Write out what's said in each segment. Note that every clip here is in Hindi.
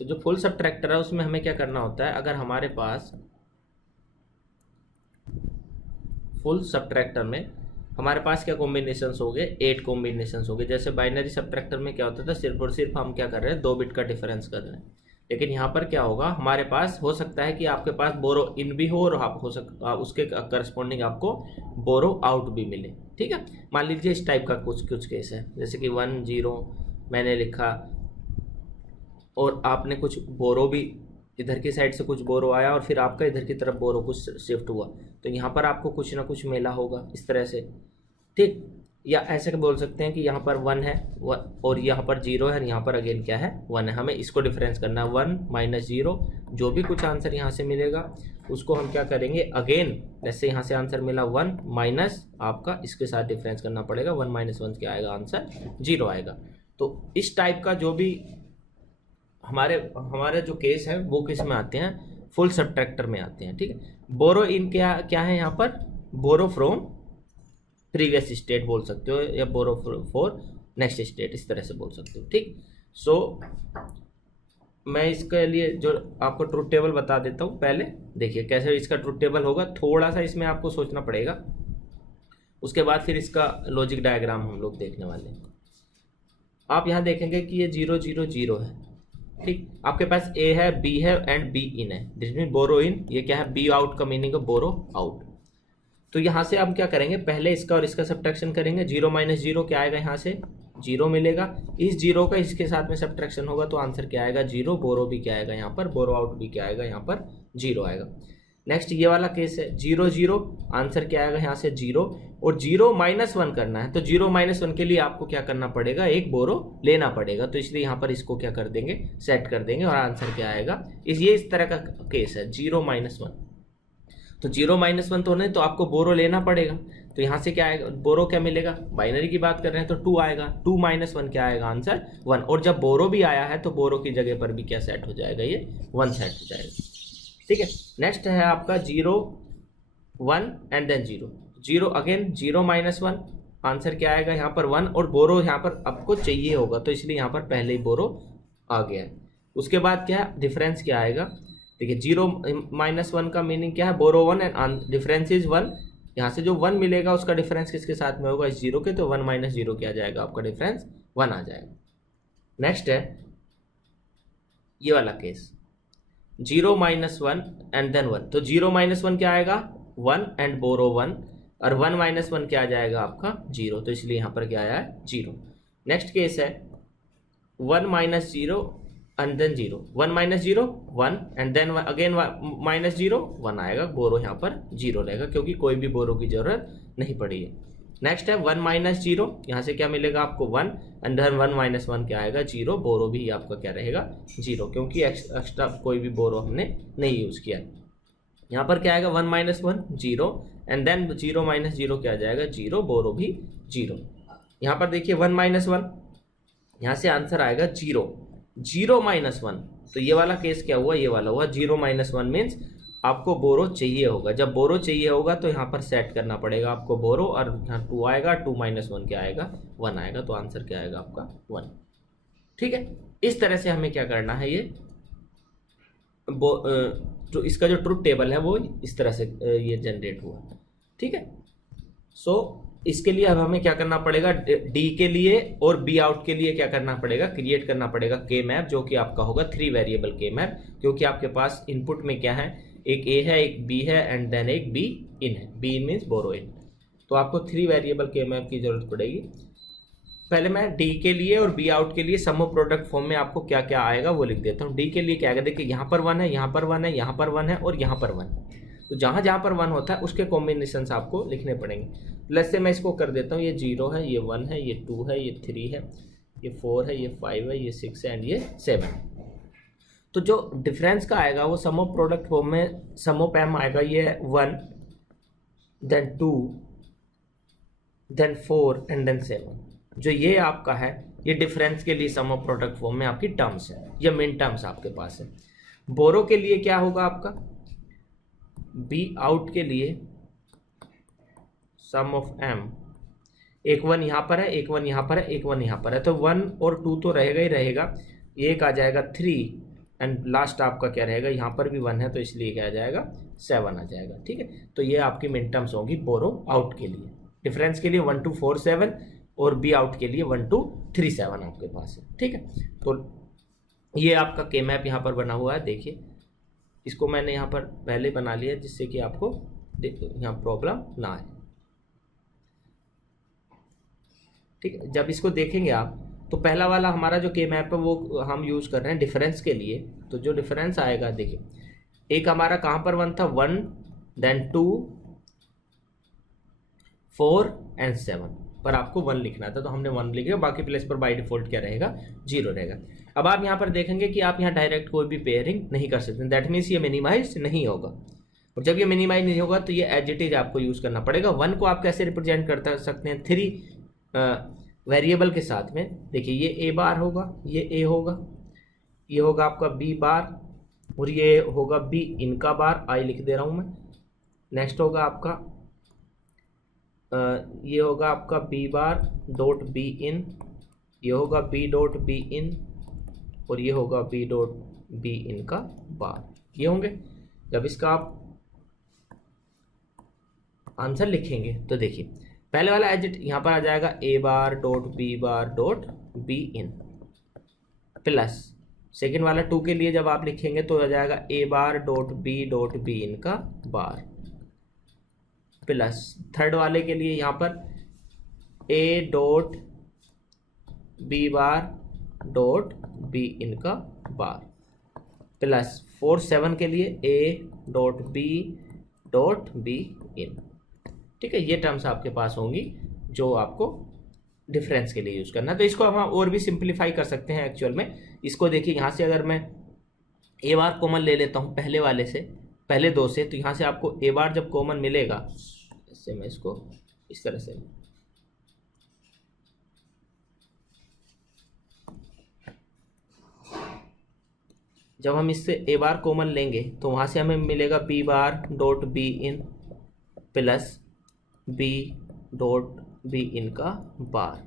तो जो फुल सबट्रैक्टर है उसमें हमें क्या करना होता है, अगर हमारे पास फुल सबट्रैक्टर में हमारे पास क्या कॉम्बिनेशंस हो गए, 8 कॉम्बिनेशंस हो गए। जैसे बाइनरी सबट्रैक्टर में क्या होता था, सिर्फ और सिर्फ हम क्या कर रहे हैं, 2 बिट का डिफरेंस कर रहे हैं। लेकिन यहाँ पर क्या होगा, हमारे पास हो सकता है कि आपके पास बोरो इन भी हो और आप हो सकता उसके करस्पॉन्डिंग आपको बोरो आउट भी मिले। ठीक है, मान लीजिए इस टाइप का कुछ केस है, जैसे कि 1 0 मैंने लिखा और आपने कुछ बोरो भी इधर की साइड से कुछ बोरो आया और फिर आपका इधर की तरफ बोरो कुछ शिफ्ट हुआ, तो यहाँ पर आपको कुछ ना कुछ मिला होगा इस तरह से। ठीक, या ऐसे बोल सकते हैं कि यहाँ पर 1 है और यहाँ पर 0 है और यहाँ पर अगेन क्या है, 1 है। हमें इसको डिफरेंस करना है, 1 माइनस 0, जो भी कुछ आंसर यहाँ से मिलेगा उसको हम क्या करेंगे, अगेन जैसे यहाँ से आंसर मिला 1 माइनस आपका इसके साथ डिफरेंस करना पड़ेगा, 1 माइनस 1 क्या आएगा, आंसर 0 आएगा। तो इस टाइप का जो भी हमारे जो केस है वो किस में आते हैं, फुल सबट्रैक्टर में आते हैं। ठीक है, बोरो इन क्या है यहाँ पर, बोरो फ्रॉम प्रीवियस स्टेट बोल सकते हो या बोरो फॉर नेक्स्ट स्टेट, इस तरह से बोल सकते हो। ठीक, सो मैं इसके लिए जो आपको ट्रुथ टेबल बता देता हूँ। पहले देखिए कैसे इसका ट्रुथ टेबल होगा, थोड़ा सा इसमें आपको सोचना पड़ेगा, उसके बाद फिर इसका लॉजिक डायग्राम हम लोग देखने वाले हैं। आप यहाँ देखेंगे कि ये 0 0 0 है। ठीक, आपके पास ए है, बी है एंड बी इन है, जिसमें बोरो इन, ये क्या है, बी आउट का मीनिंग है बोरो आउट। तो यहाँ से हम क्या करेंगे, पहले इसका और इसका सब्ट्रैक्शन करेंगे। 0 माइनस 0 क्या आएगा, यहाँ से 0 मिलेगा, इस 0 का इसके साथ में सब्ट्रैक्शन होगा तो आंसर क्या आएगा, 0। बोरो भी क्या आएगा यहाँ पर, बोरो आउट भी क्या आएगा यहाँ पर, 0 आएगा। नेक्स्ट ये वाला केस है 0 0, आंसर क्या आएगा यहाँ से 0, और 0 माइनस 1 करना है तो 0 माइनस 1 के लिए आपको क्या करना पड़ेगा, एक बोरो लेना पड़ेगा। तो इसलिए यहाँ पर इसको क्या कर देंगे, सेट कर देंगे और आंसर क्या आएगा, ये इस तरह का केस है 0 माइनस 1। तो 0 माइनस 1 तो नहीं, तो आपको बोरो लेना पड़ेगा। तो यहाँ से क्या आएगा, बोरो क्या मिलेगा, बाइनरी की बात कर रहे हैं तो 2 आएगा, 2 माइनस 1 क्या आएगा, आंसर 1। और जब बोरो भी आया है तो बोरो की जगह पर भी क्या सेट हो जाएगा, ये 1 सेट हो जाएगा। ठीक है, नेक्स्ट है आपका 0 1 and then 0 0, again 0 minus 1, answer क्या आएगा यहाँ पर 1, और बोरो यहाँ पर आपको चाहिए होगा तो इसलिए यहाँ पर पहले ही बोरो आ गया है। उसके बाद क्या है, डिफरेंस क्या आएगा, देखिए 0 माइनस 1 का मीनिंग क्या है, बोरो 1 एंड डिफरेंस इज 1। यहाँ से जो 1 मिलेगा उसका डिफरेंस किसके साथ में होगा, इस 0 के, तो 1 माइनस 0 क्या आ जाएगा, आपका डिफरेंस 1 आ जाएगा। नेक्स्ट है ये वाला केस 0 माइनस 1 एंड देन 1, तो 0 माइनस 1 क्या आएगा, 1 एंड बोरो 1, और 1 माइनस 1 क्या आ जाएगा आपका 0, तो इसलिए यहाँ पर क्या आया है 0। नेक्स्ट केस है 1 minus 0 and then 0, 1 minus 0 1 and then again minus 0 1 आएगा, बोरो यहाँ पर 0 रहेगा क्योंकि कोई भी बोरो की जरूरत नहीं पड़ी है। नेक्स्ट है 1 माइनस 0, यहाँ से क्या मिलेगा आपको 1 एंड देन 1 माइनस 1 क्या आएगा 0, बोरो भी आपका क्या रहेगा 0 क्योंकि एक्स्ट्रा कोई भी बोरो हमने नहीं यूज़ किया। यहाँ पर क्या आएगा 1 माइनस 1 0 एंड देन 0 माइनस 0 क्या आ जाएगा 0, बोरो भी 0। यहाँ पर देखिए 1 माइनस 1, यहाँ से आंसर आएगा 0 0 माइनस 1, तो ये वाला केस क्या हुआ, ये वाला हुआ 0 माइनस 1 मीन्स आपको बोरो चाहिए होगा। जब बोरो चाहिए होगा तो यहाँ पर सेट करना पड़ेगा आपको बोरो, और यहाँ 2 आएगा, 2 माइनस 1 क्या आएगा 1 आएगा, तो आंसर क्या आएगा आपका 1। ठीक है, इस तरह से हमें क्या करना है, ये तो इसका जो ट्रुथ टेबल है वो इस तरह से ये जनरेट हुआ। ठीक है, सो इसके लिए अब हमें क्या करना पड़ेगा, डी के लिए और बी आउट के लिए क्या करना पड़ेगा, क्रिएट करना पड़ेगा के मैप, जो कि आपका होगा 3 वेरिएबल के मैप, क्योंकि आपके पास इनपुट में क्या है, एक ए है, एक बी है एंड देन एक बी इन है, बी इन मीन्स बोरो इन। तो आपको 3 वेरिएबल के मैप की जरूरत पड़ेगी। पहले मैं डी के लिए और बी आउट के लिए सम ऑफ प्रोडक्ट फॉर्म में आपको क्या क्या आएगा वो लिख देता हूँ। डी के लिए क्या आएगा, देखिए यहाँ पर 1 है, यहाँ पर 1 है, यहाँ पर 1 है और यहाँ पर 1, तो जहाँ जहाँ पर 1 होता है उसके कॉम्बिनेशंस आपको लिखने पड़ेंगे। प्लस से मैं इसको कर देता हूँ, ये 0 है, ये 1 है, ये 2 है, ये 3 है, ये 4 है, ये 5 है, ये 6 है एंड ये 7। तो जो डिफरेंस का आएगा वो सम ऑफ प्रोडक्ट फॉर्म में सम ऑफ एम आएगा, ये 1 देन 2 देन 4 एंड देन 7। जो ये आपका है ये डिफरेंस के लिए सम ऑफ प्रोडक्ट फॉर्म में आपकी टर्म्स है, ये मेन टर्म्स आपके पास है। बोरो के लिए क्या होगा आपका, बी आउट के लिए सम ऑफ एम, एक 1 यहाँ पर है, एक 1 यहाँ पर है, एक 1 यहाँ पर है, तो 1 और 2 तो रहेगा ही रहेगा, एक आ जाएगा 3 एंड लास्ट आपका क्या रहेगा, यहाँ पर भी 1 है तो इसलिए क्या आ जाएगा 7 आ जाएगा। ठीक है, तो ये आपकी मिन टर्म्स होंगी बोरो आउट के लिए। डिफरेंस के लिए 1 2 4 7 और बी आउट के लिए 1 2 3 7 आपके पास है। ठीक है, तो ये आपका के मैप यहाँ पर बना हुआ है। देखिए इसको मैंने यहाँ पर पहले बना लिया जिससे कि आपको यहाँ प्रॉब्लम ना आए। ठीक है, जब इसको देखेंगे आप तो पहला वाला हमारा जो के मैप है वो हम यूज कर रहे हैं डिफरेंस के लिए। तो जो डिफरेंस आएगा देखिए, एक हमारा कहाँ पर 1 था, 1 देन 2 4 एंड 7 पर आपको 1 लिखना था तो हमने 1 लिख दिया, बाकी प्लेस पर बाय डिफॉल्ट क्या रहेगा 0 रहेगा। अब आप यहाँ पर देखेंगे कि आप यहाँ डायरेक्ट कोई भी पेयरिंग नहीं कर सकते, दैट मीन्स ये मिनिमाइज नहीं होगा। और जब ये मिनिमाइज नहीं होगा तो ये एज इट इज आपको यूज करना पड़ेगा। 1 को आप कैसे रिप्रेजेंट कर सकते हैं 3 वेरिएबल के साथ में। देखिए ये ए बार होगा, ये ए होगा, ये होगा आपका बी बार और ये होगा बी इनका बार, आई लिख दे रहा हूँ मैं। नेक्स्ट होगा आपका ये होगा आपका बी बार डॉट बी इन, ये होगा बी डॉट बी इन और ये होगा बी डॉट बी इन का बार, ये होंगे। जब इसका आप आंसर लिखेंगे तो देखिए पहले वाला एजिट यहाँ पर आ जाएगा A bar dot B in plus second वाला 2 के लिए जब आप लिखेंगे तो आ जाएगा ए बार डॉट बी इन का बार प्लस थर्ड वाले के लिए यहाँ पर A dot B bar dot B इन का बार प्लस 4 7 के लिए ए डॉट बी इन। ठीक है, ये टर्म्स आपके पास होंगी जो आपको डिफरेंस के लिए यूज करना है। तो इसको हम और भी सिंप्लीफाई कर सकते हैं एक्चुअल में। इसको देखिए यहाँ से अगर मैं ए बार कॉमन ले लेता हूँ पहले वाले से, पहले 2 से, तो यहाँ से आपको ए बार जब कॉमन मिलेगा, इससे मैं इसको इस तरह से जब हम इससे ए बार कॉमन लेंगे तो वहाँ से हमें मिलेगा बी बार डॉट बी इन प्लस बी डॉट बी इन का बार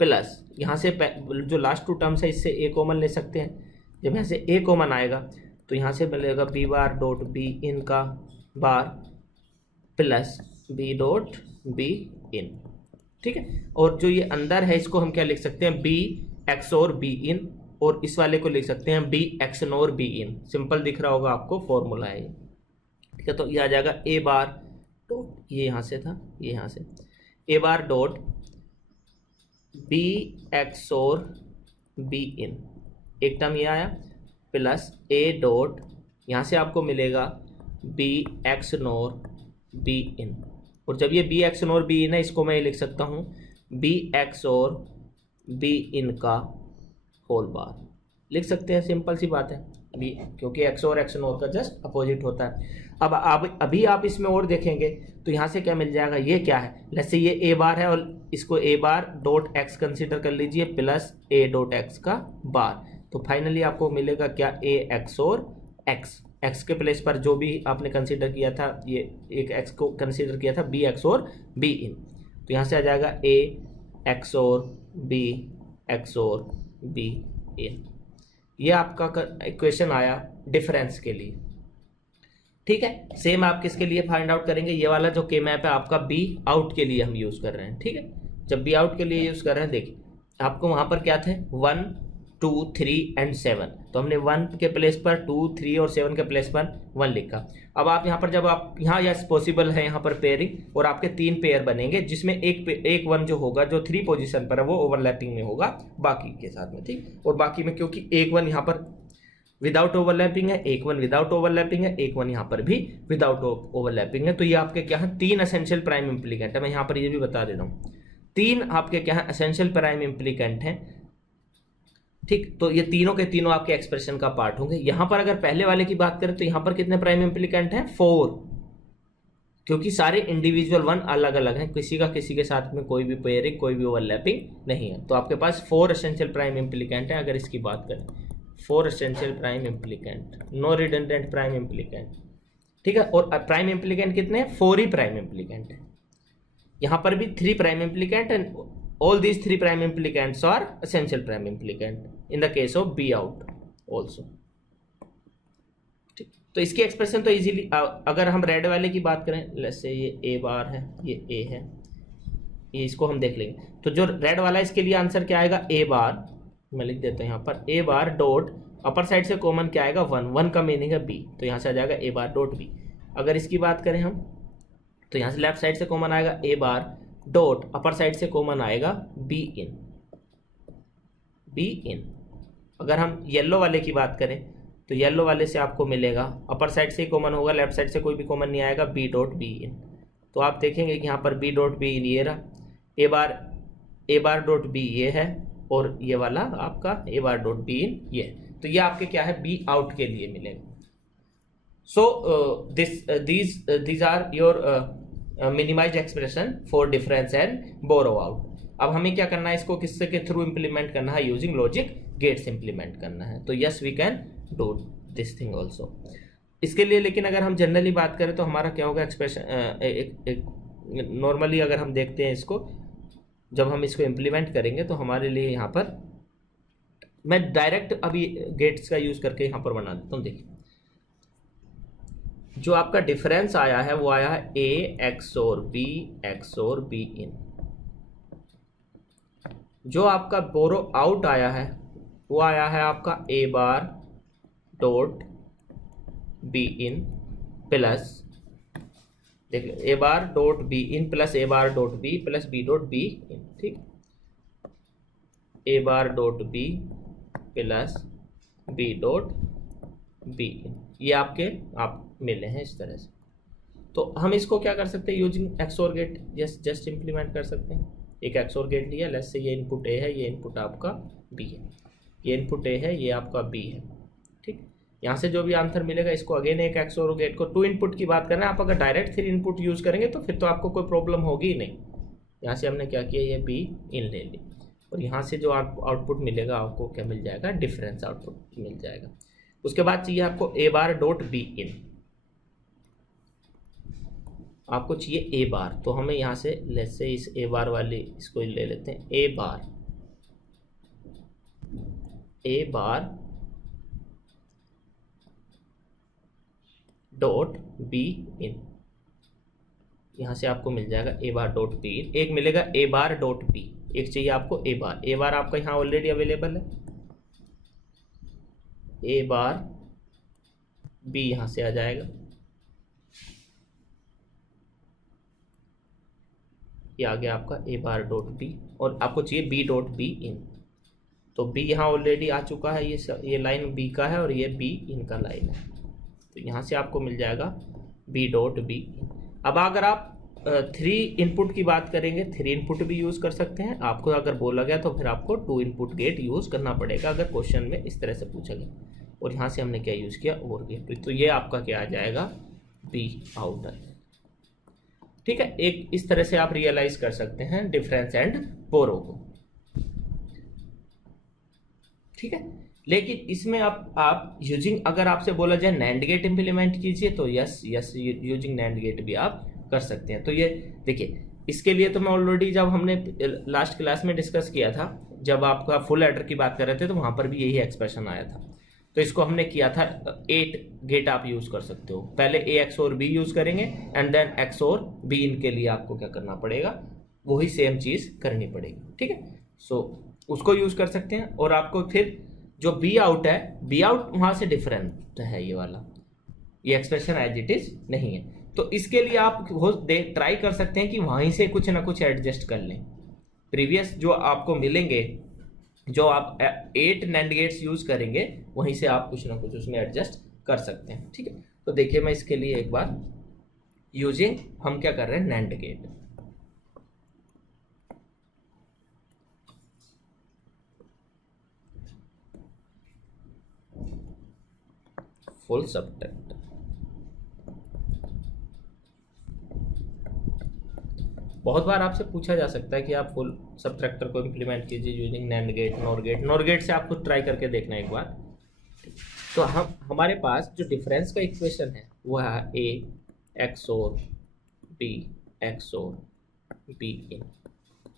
प्लस यहाँ से जो लास्ट 2 टर्म्स है इससे ए कॉमन ले सकते हैं। जब यहाँ से ए कॉमन आएगा तो यहाँ से मिलेगा बी बार डॉट बी इन का bar plus B dot B n. ठीक है, और जो ये अंदर है इसको हम क्या लिख सकते हैं, B XOR B in, और इस वाले को लिख सकते हैं B XNOR B in. Simple दिख रहा होगा आपको, फॉर्मूला है ये। ठीक है, तो ये आ जाएगा ए बार डॉट, ये यहाँ से था, ये यहाँ से ए bar dot B XOR B इन, एक टर्म ये आया, प्लस ए डॉट यहाँ से आपको मिलेगा B XNOR B in. और जब ये B XNOR B in है इसको मैं ये लिख सकता हूँ बी एक्स और बी इन का होल बार लिख सकते हैं। सिंपल सी बात है, बी क्योंकि एक्स और एक्स नोर का जस्ट अपोजिट होता है। अब अभी आप इसमें और देखेंगे तो यहाँ से क्या मिल जाएगा, ये क्या है, जैसे ये ए बार है और इसको ए बार डॉट एक्स कंसीडर कर लीजिए प्लस ए डॉट एक्स का बार, तो फाइनली आपको मिलेगा क्या, ए एक्स और एक्स। एक्स के प्लेस पर जो भी आपने कंसीडर किया था, ये एक एक्स को कंसीडर किया था बी एक्स और बी इन, तो यहाँ से आ जाएगा ए एक्स और बी एक्स और बी इन। ये आपका इक्वेशन आया डिफरेंस के लिए। ठीक है, सेम आप किसके लिए फाइंड आउट करेंगे, ये वाला जो के मैप है आपका बी आउट के लिए हम यूज कर रहे हैं। ठीक है, जब बी आउट के लिए यूज कर रहे हैं, देखिए आपको वहां पर क्या थे 1 2 3 एंड 7, तो हमने 1 के प्लेस पर 2 3 और 7 के प्लेस पर 1 लिखा। अब आप यहाँ पर जब आप यहाँ यस पॉसिबल है यहाँ पर पेयरिंग, और आपके 3 पेयर बनेंगे जिसमें एक 1 जो होगा जो 3 पोजीशन पर है वो ओवरलैपिंग में होगा बाकी के साथ में। ठीक, और बाकी में क्योंकि एक 1 यहाँ पर विदाउट ओवरलैपिंग है, एक 1 विदाउट ओवरलैपिंग है, एक 1 यहाँ पर भी विदाउट ओवरलैपिंग है। तो ये आपके क्या है 3 एसेंशियल प्राइम इम्प्लीकेंट है। मैं यहाँ पर ये भी बता देता हूँ, 3 आपके क्या है एसेंशियल प्राइम इम्प्लीकेंट हैं। ठीक, तो ये तीनों के तीनों आपके एक्सप्रेशन का पार्ट होंगे। यहां पर अगर पहले वाले की बात करें तो यहां पर कितने प्राइम इम्प्लीकेंट हैं 4, क्योंकि सारे इंडिविजुअल 1 अलग अलग हैं, किसी का किसी के साथ में कोई भी पेयरिंग कोई भी ओवरलैपिंग नहीं है। तो आपके पास 4 एसेंशियल प्राइम इम्प्लीकेंट है। अगर इसकी बात करें 4 essential prime implicant, no redundant prime implicant. ठीक है, और प्राइम इम्प्लीकेंट कितने हैं, 4 ही प्राइम इम्प्लीकेंट है। यहां पर भी 3 prime implicant and all these 3 prime implicants are essential prime implicant in the case of B out also. ठीक, तो इसकी एक्सप्रेशन तो इजीली, अगर हम रेड वाले की बात करें, लेट्स से ये ए बार है, ये ए है, ये इसको हम देख लेंगे। तो जो रेड वाला इसके लिए आंसर क्या आएगा, ए बार, मैं लिख देता हूँ यहाँ पर ए बार डॉट अपर साइड से कॉमन क्या आएगा, 1, 1 का मीनिंग है बी, तो यहाँ से आ जाएगा ए बार डॉट बी। अगर इसकी बात करें हम, तो यहाँ से लेफ्ट साइड से कॉमन आएगा ए बार डॉट अपर साइड से कॉमन आएगा बी इन, बी इन। अगर हम येलो वाले की बात करें, तो येलो वाले से आपको मिलेगा अपर साइड से ही कॉमन होगा, लेफ्ट साइड से कोई भी कॉमन नहीं आएगा, बी डॉट बी इन। तो आप देखेंगे कि यहाँ पर बी डॉट बी इन ये रहा, ए बार डॉट बी ये है, और ये वाला आपका ए बार डॉट बी इन ये है। तो ये आपके क्या है, बी आउट के लिए मिलेगा। सो these are your minimized expression for difference and borrow out। अब हमें क्या करना है, इसको किससे के थ्रू इंप्लीमेंट करना है, यूजिंग लॉजिक गेट्स इंप्लीमेंट करना है। तो yes we can do this thing also इसके लिए। लेकिन अगर हम जनरली बात करें तो हमारा क्या होगा एक्सप्रेशन, नॉर्मली अगर हम देखते हैं इसको, जब हम इसको इम्प्लीमेंट करेंगे तो हमारे लिए यहाँ पर मैं डायरेक्ट अभी गेट्स का यूज करके यहाँ पर बना देता हूँ। देखिए जो आपका डिफरेंस आया है वो आया है ए एक्सोर बी इन। जो आपका बोरो आउट आया है वो आया है आपका A bar dot B in plus, देखिए A bar dot B in plus A bar dot B plus B dot B n. ठीक, A bar dot B plus B dot B इन, ये आपके आप मिले हैं इस तरह से। तो हम इसको क्या कर सकते हैं, using XOR gate just implement कर सकते हैं। एक एक्सोर गेट लिया, लेट्स से ये इनपुट ए है, ये इनपुट आपका बी है, ये इनपुट ए है, ये आपका बी है। ठीक, यहाँ से जो भी आंसर मिलेगा इसको अगेन एक एक्सोर गेट को 2 इनपुट की बात करना है। आप अगर डायरेक्ट 3 इनपुट यूज करेंगे तो फिर तो आपको कोई प्रॉब्लम होगी ही नहीं। यहाँ से हमने क्या किया, ये बी इन ले ली, और यहाँ से जो आउटपुट मिलेगा आपको क्या मिल जाएगा, डिफरेंस आउटपुट मिल जाएगा। उसके बाद चाहिए आपको ए बार डॉट बी इन, आपको चाहिए ए बार। तो हमें यहाँ से लेट्स से इस ए बार वाली इसको ले लेते हैं, ए बार डॉट बी इन। यहाँ से आपको मिल जाएगा ए बार डॉट बी इन, एक मिलेगा ए बार डॉट बी, एक चाहिए आपको ए बार आपका यहाँ ऑलरेडी अवेलेबल है, ए बार बी यहाँ से आ जाएगा, ये आ गया आपका ए बार डॉट बी, और आपको चाहिए बी डॉट बी इन। तो बी यहाँ ऑलरेडी आ चुका है, ये लाइन बी का है और ये बी इन का लाइन है, तो यहाँ से आपको मिल जाएगा बी डॉट बी इन। अब अगर आप 3 इनपुट की बात करेंगे, 3 इनपुट भी यूज़ कर सकते हैं। आपको अगर बोला गया तो फिर आपको 2 इनपुट गेट यूज़ करना पड़ेगा अगर क्वेश्चन में इस तरह से पूछा गया। और यहाँ से हमने क्या यूज़ किया, और गेट, तो ये आपका क्या आ जाएगा, बी आउटर। ठीक है, एक इस तरह से आप रियलाइज कर सकते हैं डिफरेंस एंड बोरो को। ठीक है, लेकिन इसमें आप यूजिंग, अगर आपसे बोला जाए नैंड गेट इंप्लीमेंट कीजिए तो यस यूजिंग नैंड गेट भी आप कर सकते हैं। तो ये देखिए, इसके लिए तो मैं ऑलरेडी जब हमने लास्ट क्लास में डिस्कस किया था, जब आपका फुल एडर की बात कर रहे थे, तो वहां पर भी यही एक्सप्रेशन आया था। तो इसको हमने किया था 8 गेट आप यूज कर सकते हो। पहले ए एक्सोर बी यूज करेंगे and then XOR B in के लिए आपको क्या करना पड़ेगा, वही सेम चीज करनी पड़ेगी। ठीक है, सो उसको यूज कर सकते हैं। और आपको फिर जो बी आउट है, बी आउट वहां से डिफरेंट है, ये वाला, ये एक्सप्रेशन एज इट इज नहीं है। तो इसके लिए आप ट्राई कर सकते हैं कि वहीं से कुछ ना कुछ एडजस्ट कर लें। प्रीवियस जो आपको मिलेंगे, जो आप 8 नैंड गेट्स यूज करेंगे, वहीं से आप कुछ ना कुछ उसमें एडजस्ट कर सकते हैं। ठीक है, तो देखिए मैं इसके लिए एक बार यूजिंग, हम क्या कर रहे हैं, नैंड गेट। फुल सबट्रैक्टर, बहुत बार आपसे पूछा जा सकता है कि आप फुल सबट्रैक्टर को इंप्लीमेंट कीजिए using NAND gate, NOR gate. NOR gate से आपको ट्राई करके देखना एक बार। तो हमारे पास जो डिफरेंस का इक्वेशन है वो है ए एक्सोर बी इन,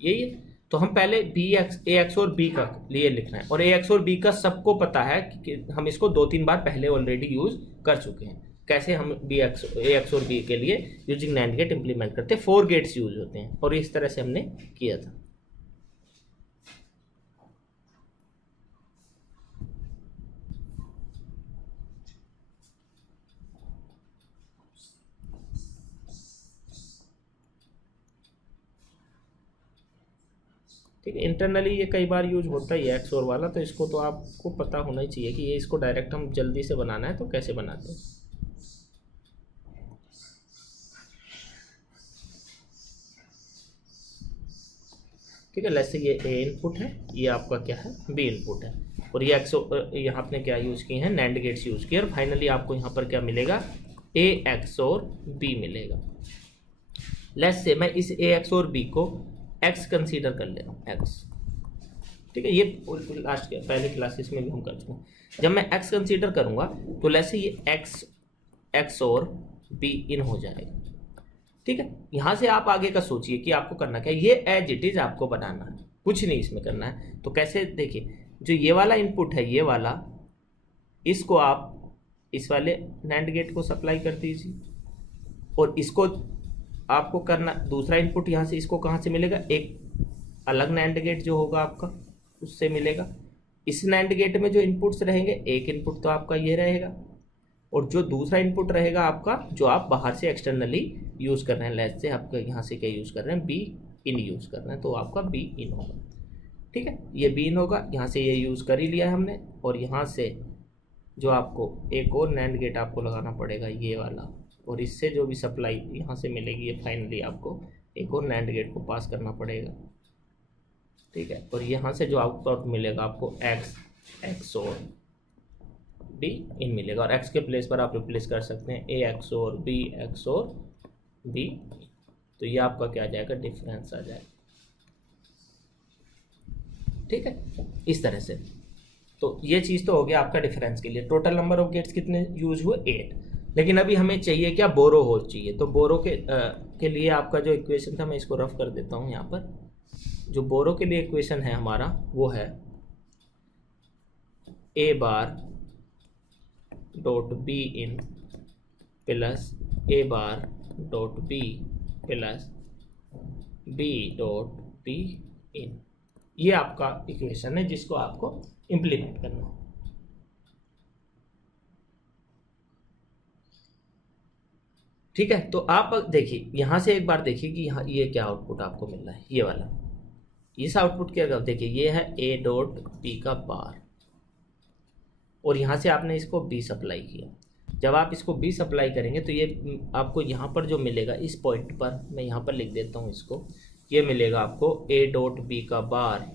यही है। तो हम पहले बी एक्स ए एक्स और बी का लिए लिखना है, और ए एक्स और बी का सबको पता है कि हम इसको 2-3 बार पहले ऑलरेडी यूज कर चुके हैं। कैसे हम ए एक्स और बी के लिए यूजिंग नैंड गेट इंप्लीमेंट करते हैं, 4 गेट्स यूज होते हैं, और इस तरह से हमने किया था। ठीक है, इंटरनली ये कई बार यूज होता ही है एक्स और वाला, तो इसको तो आपको पता होना ही चाहिए कि ये इसको डायरेक्ट हम जल्दी से बनाना है तो कैसे बनाते हैं। ठीक है, जैसे ये ए इनपुट है, ये आपका क्या है बी इनपुट है, और ये एक्स यहाँ आपने क्या यूज किए हैं नैंड गेट्स यूज किए, और फाइनली आपको यहाँ पर क्या मिलेगा ए एक्स और बी मिलेगा। लेट्स से मैं इस ए एक्स और बी को एक्स कंसीडर कर ले रहा हूँ, एक्स। ठीक है, ये लास्ट पहले क्लासेस में भी हम कर चुके हैं। जब मैं एक्स कंसीडर करूंगा तो लेट्स से ये एक्स और बी इन हो जाएगा। ठीक है, यहां से आप आगे का सोचिए कि आपको करना क्या है। ये एज इट इज आपको बनाना है, कुछ नहीं इसमें करना है। तो कैसे, देखिए जो ये वाला इनपुट है, ये वाला, इसको आप इस वाले नैंड गेट को सप्लाई कर दीजिए, और इसको आपको करना दूसरा इनपुट यहाँ से, इसको कहाँ से मिलेगा, एक अलग नैंड गेट जो होगा आपका उससे मिलेगा। इस नैंड गेट में जो इनपुट्स रहेंगे, एक इनपुट तो आपका ये रहेगा, और जो दूसरा इनपुट रहेगा आपका जो आप बाहर से एक्सटर्नली यूज़ कर रहे हैं, लेट्स से आपका यहाँ से क्या यूज़ कर रहे हैं, बी इन यूज़ कर रहे हैं, तो आपका बी इन होगा। ठीक है, ये बी इन होगा, यहाँ से ये यूज़ कर ही लिया है हमने, और यहाँ से जो आपको एक और नैंड गेट आपको लगाना पड़ेगा ये वाला, और इससे जो भी सप्लाई यहाँ से मिलेगी ये फाइनली आपको एक और नैंड गेट को पास करना पड़ेगा। ठीक है, और यहाँ से जो आउटपुट मिलेगा आपको एक्स और बी इन मिलेगा, और एक्स के प्लेस पर आप रिप्लेस कर सकते हैं ए एक्स और बी, तो ये आपका क्या आ जाएगा, डिफरेंस आ जाएगा। ठीक है, इस तरह से। तो ये चीज़ तो हो गया आपका डिफरेंस के लिए। टोटल नंबर ऑफ गेट्स कितने यूज हुए, 8। लेकिन अभी हमें चाहिए क्या, बोरो हो चाहिए। तो बोरो के लिए आपका जो इक्वेशन था, मैं इसको रफ कर देता हूँ यहाँ पर। जो बोरो के लिए इक्वेशन है हमारा वो है A bar dot B in plus A bar dot B plus B dot B इन। ये आपका इक्वेशन है जिसको आपको इंप्लीमेंट करना है। ठीक है, तो आप देखिए यहाँ से एक बार देखिए कि यहाँ ये क्या आउटपुट आपको मिल रहा है, ये वाला। इस आउटपुट के अगर देखिए ये है ए डॉट बी का बार, और यहाँ से आपने इसको बी सप्लाई किया। जब आप इसको बी सप्लाई करेंगे तो ये आपको यहाँ पर जो मिलेगा, इस पॉइंट पर मैं यहाँ पर लिख देता हूँ इसको, ये मिलेगा आपको ए डॉट बी का बार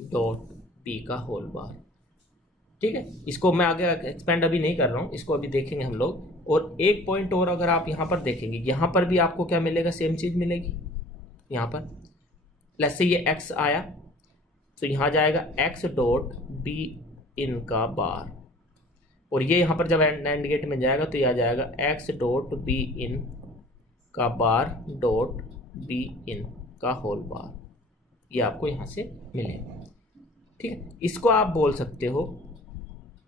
डॉट बी का होल बार। ठीक है, इसको मैं आगे एक्सपेंड अभी नहीं कर रहा हूँ, इसको अभी देखेंगे हम लोग। और एक पॉइंट और अगर आप यहाँ पर देखेंगे, यहाँ पर भी आपको क्या मिलेगा, सेम चीज़ मिलेगी। यहाँ पर लेट्स से ये x आया तो यहाँ जाएगा x डॉट बी इन का बार, और ये यहाँ पर जब नैंड गेट में जाएगा तो यह आ जाएगा x डॉट बी इन का बार डॉट बी इन का होल बार। ये आपको यहाँ से मिलेगा। ठीक है, इसको आप बोल सकते हो,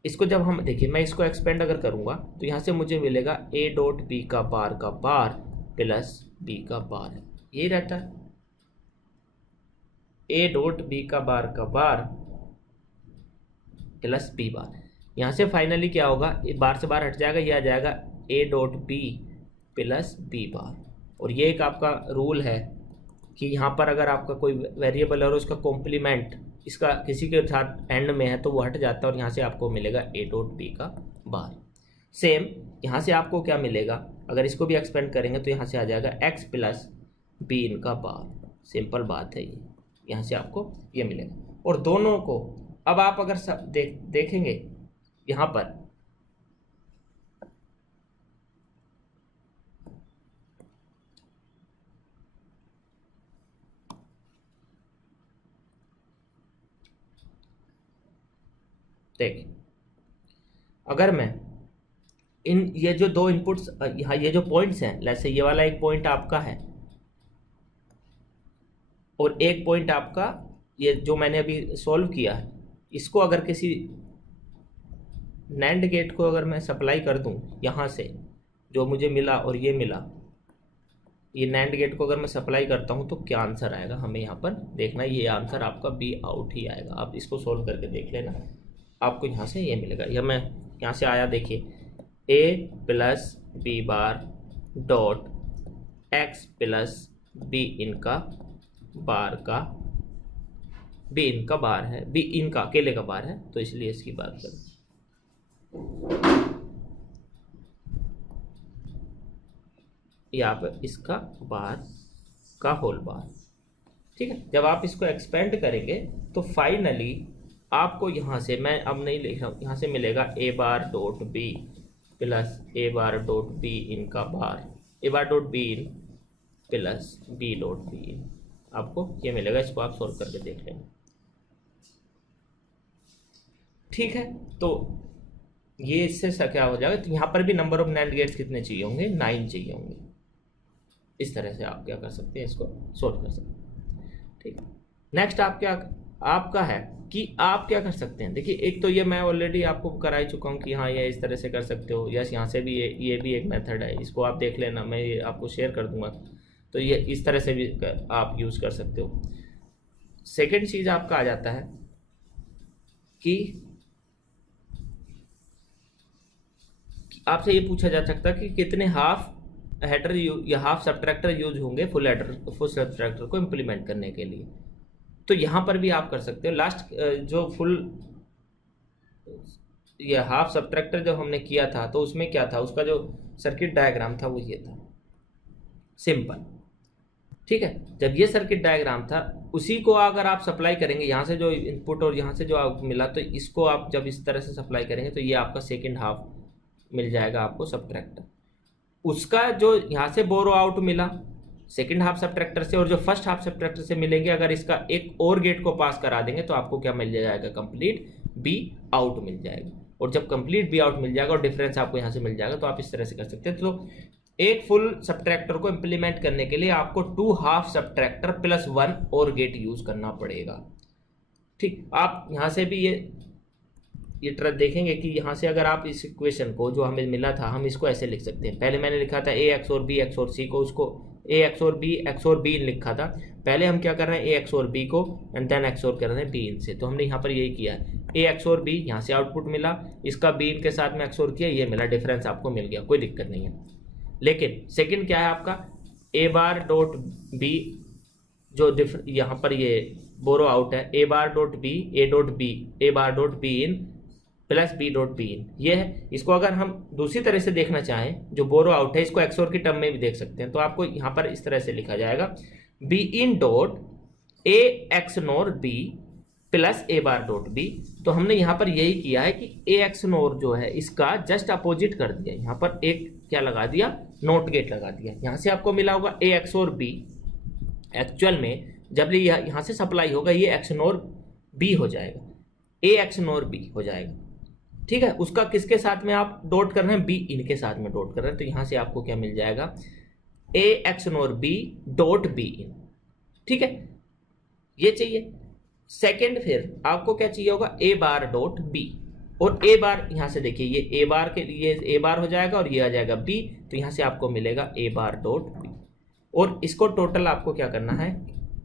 इसको जब हम देखिए, मैं इसको एक्सपेंड अगर करूँगा तो यहाँ से मुझे मिलेगा ए डॉट बी का बार प्लस बी का बार, ये रहता है ए डॉट बी का बार प्लस बी बार। यहाँ से फाइनली क्या होगा, बार से बार हट जाएगा, ये आ जाएगा A dot B plus B bar. और ये एक आपका रूल है कि यहाँ पर अगर आपका कोई वेरिएबल है और उसका कॉम्प्लीमेंट इसका किसी के साथ एंड में है तो वो हट जाता है, और यहाँ से आपको मिलेगा ए डॉट बी का बार। सेम यहाँ से आपको क्या मिलेगा, अगर इसको भी एक्सपेंड करेंगे तो यहाँ से आ जाएगा एक्स प्लस बी इन का बार। सिंपल बात है ये, यहाँ से आपको ये मिलेगा। और दोनों को अब आप अगर सब देखेंगे यहाँ पर, देखिए अगर मैं इन ये जो दो इनपुट्स यहाँ ये जो पॉइंट्स हैं, जैसे ये वाला एक पॉइंट आपका है, और एक पॉइंट आपका ये जो मैंने अभी सॉल्व किया है, इसको अगर किसी नैंड गेट को अगर मैं सप्लाई कर दूं यहाँ से, जो मुझे मिला और ये मिला, ये नैंड गेट को अगर मैं सप्लाई करता हूँ तो क्या आंसर आएगा हमें यहाँ पर देखना। ये आंसर आपका बी आउट ही आएगा। आप इसको सोल्व करके देख लेना, आपको यहाँ से ये मिलेगा। या मैं यहाँ से आया, देखिए A plus B bar dot X plus B इनका बार का, बी इनका बार है, बी इनका अकेले का बार है तो इसलिए इसकी बात करें। यहाँ पर इसका बार का होल बार, ठीक है। जब आप इसको एक्सपेंड करेंगे तो फाइनली आपको यहाँ से, मैं अब नहीं लिख रहा हूँ, यहाँ से मिलेगा A bar dot B plus A bar dot B इनका bar, A bar dot B in plus B dot B n, आपको ये मिलेगा। इसको आप सोल्व करके देख लेंगे, ठीक है। तो ये इससे क्या हो जाएगा, तो यहाँ पर भी नंबर ऑफ नैंड गेट्स कितने चाहिए होंगे, 9 चाहिए होंगे। इस तरह से आप क्या कर सकते हैं, इसको सोल्व कर सकते हैं, ठीक है। नेक्स्ट आपका है कि आप क्या कर सकते हैं। देखिए एक तो ये मैं ऑलरेडी आपको करा ही चुका हूँ कि हाँ ये इस तरह से कर सकते हो। यस, यहाँ से भी ये भी एक मेथड है, इसको आप देख लेना, मैं ये आपको शेयर कर दूंगा। तो ये इस तरह से भी आप यूज़ कर सकते हो। सेकेंड चीज़ आपका आ जाता है कि आपसे ये पूछा जा सकता है कि कितने हाफ हेडर या हाफ सब्ट्रैक्टर यूज होंगे फुल सब्ट्रैक्टर को इम्प्लीमेंट करने के लिए। तो यहाँ पर भी आप कर सकते हो। लास्ट जो फुल या हाफ सब्ट्रैक्टर जब हमने किया था तो उसमें क्या था, उसका जो सर्किट डायग्राम था वो ये था, सिंपल, ठीक है। जब ये सर्किट डायग्राम था उसी को अगर आप सप्लाई करेंगे, यहाँ से जो इनपुट और यहाँ से जो आप मिला, तो इसको आप जब इस तरह से सप्लाई करेंगे तो ये आपका सेकेंड हाफ मिल जाएगा आपको सब्ट्रैक्टर। उसका जो यहाँ से बोरो आउट मिला सेकेंड हाफ सब्ट्रैक्टर से और जो फर्स्ट हाफ सब्ट्रैक्टर से मिलेंगे, अगर इसका एक और गेट को पास करा देंगे तो आपको क्या मिल जाएगा, कंप्लीट बी आउट मिल जाएगा। और जब कंप्लीट बी आउट मिल जाएगा और डिफरेंस आपको यहाँ से मिल जाएगा, तो आप इस तरह से कर सकते हैं। तो एक फुल सब्ट्रैक्टर को इंप्लीमेंट करने के लिए आपको 2 half subtractor plus 1 OR gate use करना पड़ेगा, ठीक। आप यहाँ से भी ये ट्रक देखेंगे कि यहाँ से अगर आप इस इक्वेशन को जो हमें मिला था, हम इसको ऐसे लिख सकते हैं। पहले मैंने लिखा था ए एक्स और बी एक्स और सी को, उसको ए एक्स और बी इन लिखा था। पहले हम क्या कर रहे हैं, ए एक्स और बी को एंड देन एक्स और कर रहे हैं बी इन से। तो हमने यहाँ पर यही किया है, ए एक्स और बी, यहाँ से आउटपुट मिला, इसका बी इन के साथ में एक्स और किया, ये मिला, डिफरेंस आपको मिल गया, कोई दिक्कत नहीं है। लेकिन सेकेंड क्या है आपका, ए बार डॉट बी, जो यहाँ पर ये बोरो आउट है, A bar dot B, A bar dot B in plus B dot B इन, ये है। इसको अगर हम दूसरी तरह से देखना चाहें, जो बोरो आउट है, इसको एक्सओर की टर्म में भी देख सकते हैं। तो आपको यहाँ पर इस तरह से लिखा जाएगा, B in dot A XNOR B plus A bar dot B. तो हमने यहाँ पर यही किया है कि ए एक्स नोर जो है इसका जस्ट अपोजिट कर दिया, यहाँ पर एक क्या लगा दिया, नोट गेट लगा दिया। यहाँ से आपको मिला होगा ए एक्स और बी, एक्चुअल में जब ये यहाँ से सप्लाई होगा ये एक्स नोर बी हो जाएगा, ए एक्स नोर बी हो जाएगा, ठीक है। उसका किसके साथ में आप डॉट कर रहे हैं, बी इनके साथ में डॉट कर रहे हैं। तो यहाँ से आपको क्या मिल जाएगा, A XNOR B dot B n, ठीक है, ये चाहिए। सेकेंड फिर आपको क्या चाहिए होगा, ए बार डॉट बी, और ए बार यहाँ से देखिए ये ए बार के लिए ए बार हो जाएगा और ये आ जाएगा बी। तो यहाँ से आपको मिलेगा ए बार डॉट बी, और इसको टोटल आपको क्या करना है,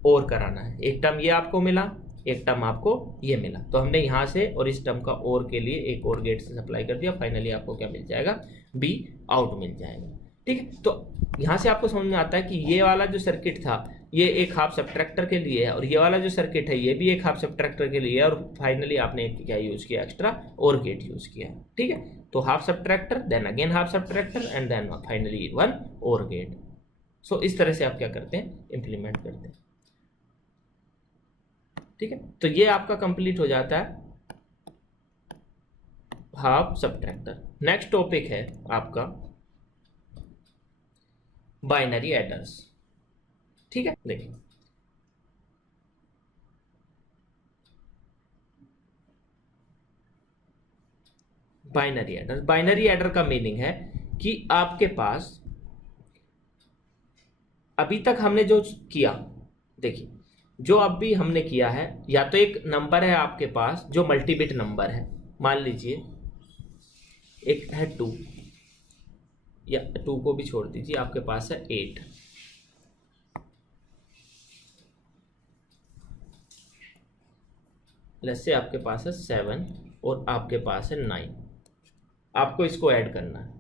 और कराना है। एक टर्म ये आपको मिला, एक टर्म आपको ये मिला, तो हमने यहाँ से और इस टर्म का और के लिए एक और गेट से सप्लाई कर दिया। फाइनली आपको क्या मिल जाएगा, बी आउट मिल जाएगा, ठीक है। तो यहाँ से आपको समझ में आता है कि ये वाला जो सर्किट था ये एक हाफ सब्ट्रैक्टर के लिए है, और ये वाला जो सर्किट है ये भी एक हाफ सब्ट्रैक्टर के लिए है, और फाइनली आपने क्या यूज किया, एक्स्ट्रा और गेट यूज किया, ठीक है। तो half subtractor, then again half subtractor, and then finally 1 OR gate. सो इस तरह से आप क्या करते हैं, इंप्लीमेंट करते हैं, ठीक है। तो ये आपका कंप्लीट हो जाता है हाफ सब्ट्रैक्टर। नेक्स्ट टॉपिक है आपका बाइनरी एडर्स, ठीक है। देखिए बाइनरी एडर, बाइनरी एडर का मीनिंग है कि आपके पास अभी तक हमने जो किया, देखिए जो अब भी हमने किया है, या तो एक नंबर है आपके पास जो मल्टी बिट नंबर है, मान लीजिए एक है 2, या 2 को भी छोड़ दीजिए, आपके पास है 8, जैसे आपके पास है 7 और आपके पास है 9, आपको इसको ऐड करना है।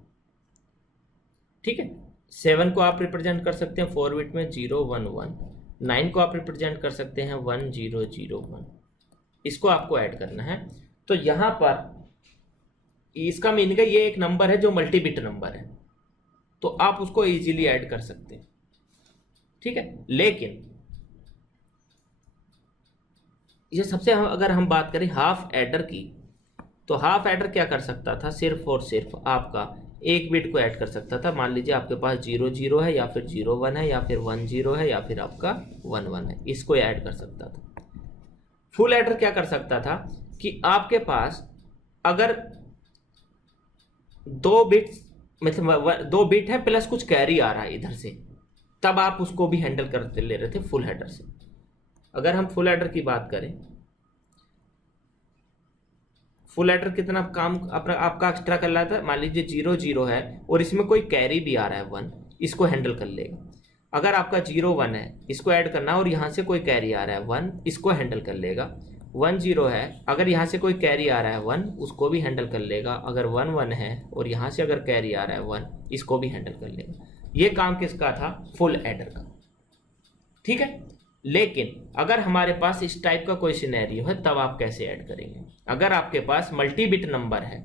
ठीक है, 7 को आप रिप्रेजेंट कर सकते हैं 4 बिट में 0 1 1, 9 को आप रिप्रेजेंट कर सकते हैं 1 0 0 1, इसको आपको ऐड करना है। तो यहां पर इसका मीनिंग है ये एक नंबर है जो मल्टी बिट नंबर है, तो आप उसको इजीली ऐड कर सकते हैं। ठीक है, लेकिन ये सबसे अगर हम बात करें हाफ एडर की, तो हाफ एडर क्या कर सकता था, सिर्फ और सिर्फ आपका एक बिट को ऐड कर सकता था। मान लीजिए आपके पास 0 0 है, या फिर 0 1 है, या फिर 1 0 है, या फिर आपका 1 1 है, इसको ऐड कर सकता था। फुल एडर क्या कर सकता था कि आपके पास अगर 2 बिट, मतलब 2 बिट है प्लस कुछ कैरी आ रहा है इधर से, तब आप उसको भी हैंडल करते ले रहे थे फुल हेडर से। अगर हम फुल हेडर की बात करें, फुल हेडर कितना काम अपना आपका एक्स्ट्रा कर रहा था, मान लीजिए 0 0 है और इसमें कोई कैरी भी आ रहा है 1, इसको हैंडल कर लेगा। अगर आपका 0 1 है, इसको ऐड करना और यहाँ से कोई कैरी आ रहा है 1, इसको हैंडल कर लेगा। 1 0 है, अगर यहाँ से कोई कैरी आ रहा है 1, उसको भी हैंडल कर लेगा। अगर 1 1 है और यहाँ से अगर कैरी आ रहा है 1, इसको भी हैंडल कर लेगा। ये काम किसका था, फुल एडर का। ठीक है, लेकिन अगर हमारे पास इस टाइप का कोई सिनेरियो है, तब आप कैसे ऐड करेंगे। अगर आपके पास मल्टी बिट नंबर है,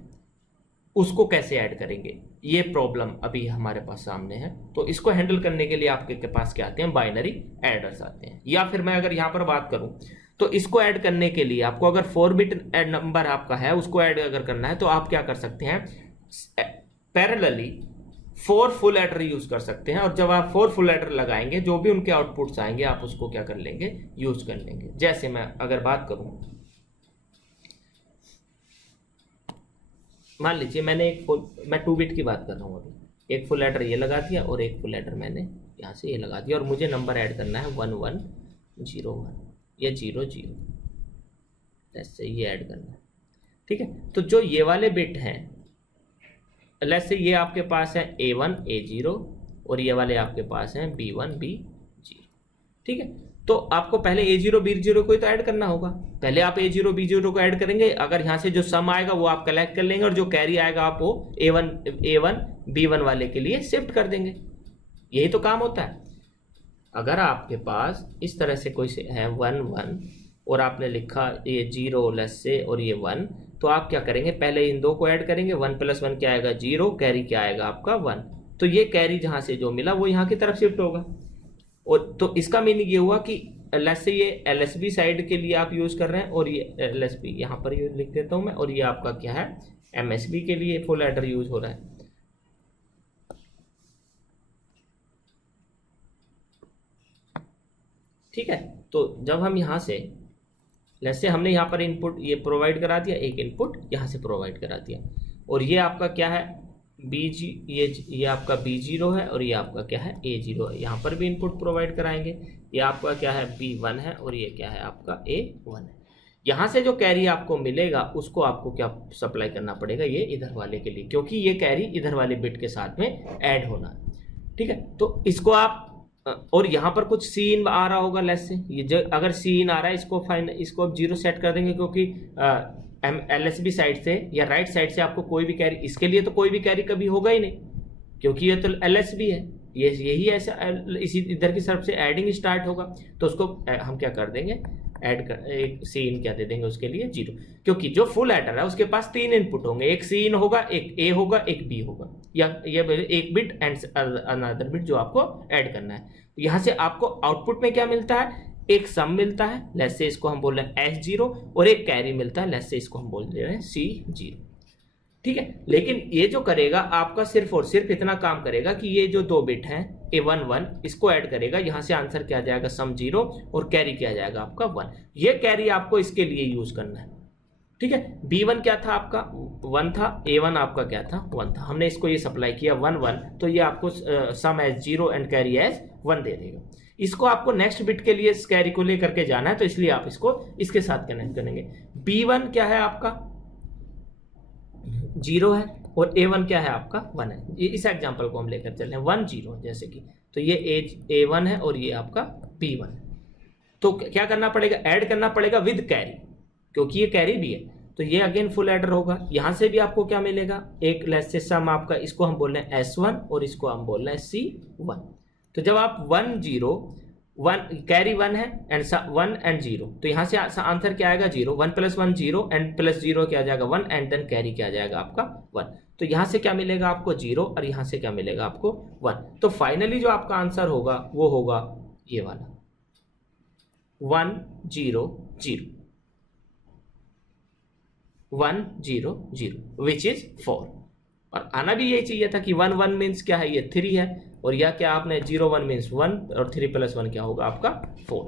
उसको कैसे ऐड करेंगे, ये प्रॉब्लम अभी हमारे पास सामने है। तो इसको हैंडल करने के लिए आपके पास क्या आते हैं, बाइनरी एडर्स आते हैं। या फिर मैं अगर यहाँ पर बात करूं, तो इसको ऐड करने के लिए आपको अगर 4 बिट नंबर आपका है, उसको ऐड अगर करना है, तो आप क्या कर सकते हैं, पैरेलली 4 फुल एडर यूज कर सकते हैं। और जब आप 4 फुल एडर लगाएंगे, जो भी उनके आउटपुट्स आएंगे, आप उसको क्या कर लेंगे, यूज कर लेंगे। जैसे मैं अगर बात करूं, मान लीजिए मैंने मैं 2 बिट की बात कर रहा हूं अभी, एक फुल एडर ये लगा दिया और एक फुल एडर मैंने यहाँ से ये लगा दिया, और मुझे नंबर ऐड करना है 1 1 0 1 या 0 0, ऐसे ये ऐड करना है। ठीक है, तो जो ये वाले बिट हैं, लेट्स से ये आपके पास है A1 A0 और ये वाले आपके पास हैं B1 B0। ठीक है, तो आपको पहले A0 B0 को ही तो ऐड करना होगा। पहले आप A0 B0 को ऐड करेंगे, अगर यहाँ से जो सम आएगा वो आप कलेक्ट कर लेंगे, और जो कैरी आएगा आप वो A1 B1 वाले के लिए शिफ्ट कर देंगे। यही तो काम होता है। अगर आपके पास इस तरह से कोई है 1 1 और आपने लिखा ये 0 लेस से और ये 1, तो आप क्या करेंगे, पहले इन दो को ऐड करेंगे। 1 + 1 क्या आएगा, 0, कैरी क्या आएगा आपका 1। तो ये कैरी जहां से जो मिला वो यहाँ की तरफ शिफ्ट होगा। और तो इसका मीनिंग ये हुआ कि लेट्स से ये LSB साइड के लिए आप यूज कर रहे हैं, और ये LSB यहाँ पर लिख देता हूँ मैं, और ये आपका क्या है, MSB के लिए फुल एडर यूज हो रहा है। ठीक है, तो जब हम यहाँ से जैसे हमने यहाँ पर इनपुट ये प्रोवाइड करा दिया, एक इनपुट यहाँ से प्रोवाइड करा दिया, और ये आपका क्या है, ये आपका B0 है और ये आपका क्या है, A0 है। यहाँ पर भी इनपुट प्रोवाइड कराएंगे। ये आपका क्या है, B1 है और ये क्या है आपका A1 है। यहाँ से जो कैरी आपको मिलेगा उसको आपको क्या सप्लाई करना पड़ेगा, ये इधर वाले के लिए, क्योंकि ये कैरी इधर वाले बिट के साथ में ऐड होना है। ठीक है, तो इसको आप, और यहाँ पर कुछ सीन आ रहा होगा, लेट्स से ये जो अगर सीन आ रहा है, इसको आप 0 सेट कर देंगे, क्योंकि LSB साइड से या राइट साइड से आपको कोई भी कैरी, इसके लिए तो कोई भी कैरी कभी होगा ही नहीं, क्योंकि ये तो LSB है, यही ऐसा इसी इधर की तरफ से एडिंग स्टार्ट होगा। तो उसको हम क्या कर देंगे, एक सीन क्या दे देंगे उसके लिए 0, क्योंकि जो फुल एडर है उसके पास 3 इनपुट होंगे, एक सीन होगा, एक A होगा, एक B होगा, या ये एक बिट एंड अनदर बिट जो आपको ऐड करना है। यहाँ से आपको आउटपुट में क्या मिलता है, एक सम मिलता है, लेट्स से इसको हम बोल रहे हैं S0, और एक कैरी मिलता है, लेट्स से इसको हम बोल रहे हैं C0। ठीक है, लेकिन ये जो करेगा आपका सिर्फ और सिर्फ इतना काम करेगा कि ये जो 2 बिट हैं A1 1, इसको ऐड करेगा। यहाँ से आंसर क्या आ जाएगा, सम 0, और कैरी क्या आ जाएगा आपका 1। ये कैरी आपको इसके लिए यूज करना है। ठीक है, B1 क्या था आपका, 1 था, A1 आपका क्या था, 1 था। हमने इसको ये सप्लाई किया 1 1, तो ये आपको सम एज 0 एंड कैरी एज 1 दे देगा। इसको आपको नेक्स्ट बिट के लिए इस कैरी को लेकर के जाना है, तो इसलिए आप इसको इसके साथ कनेक्ट करेंगे। B1 क्या है आपका 0 है और A1 क्या है आपका 1 है। ये इस एग्जांपल को हम लेकर चल रहे हैं 1 0 जैसे कि, तो ये A1 है और ये आपका B1 है। तो क्या करना पड़ेगा, ऐड करना पड़ेगा विद कैरी, क्योंकि ये कैरी भी है, तो ये अगेन फुल एडर होगा। यहां से भी आपको क्या मिलेगा, एक लेस से सम आपका, इसको हम बोल रहे हैं S1 और इसको हम बोल रहे हैं C1। तो जब आप 1 0 1 कैरी 1 है एंड 1 एंड 0, तो यहां से आंसर क्या आएगा 0, 1 + 1 0 एंड प्लस 0 क्या आ जाएगा 1 एंड देन कैरी क्या आ जाएगा आपका 1। तो यहां से क्या मिलेगा आपको 0 और यहां से क्या मिलेगा आपको 1। तो फाइनली जो आपका आंसर होगा वो होगा ये वाला 1 0 0 1 0 0 विच इज 4। और आना भी यही चाहिए था कि 1 1 मीन्स क्या है, ये 3 है, और या क्या आपने 0 1 मीन्स 1 और 3 + 1 क्या होगा आपका 4।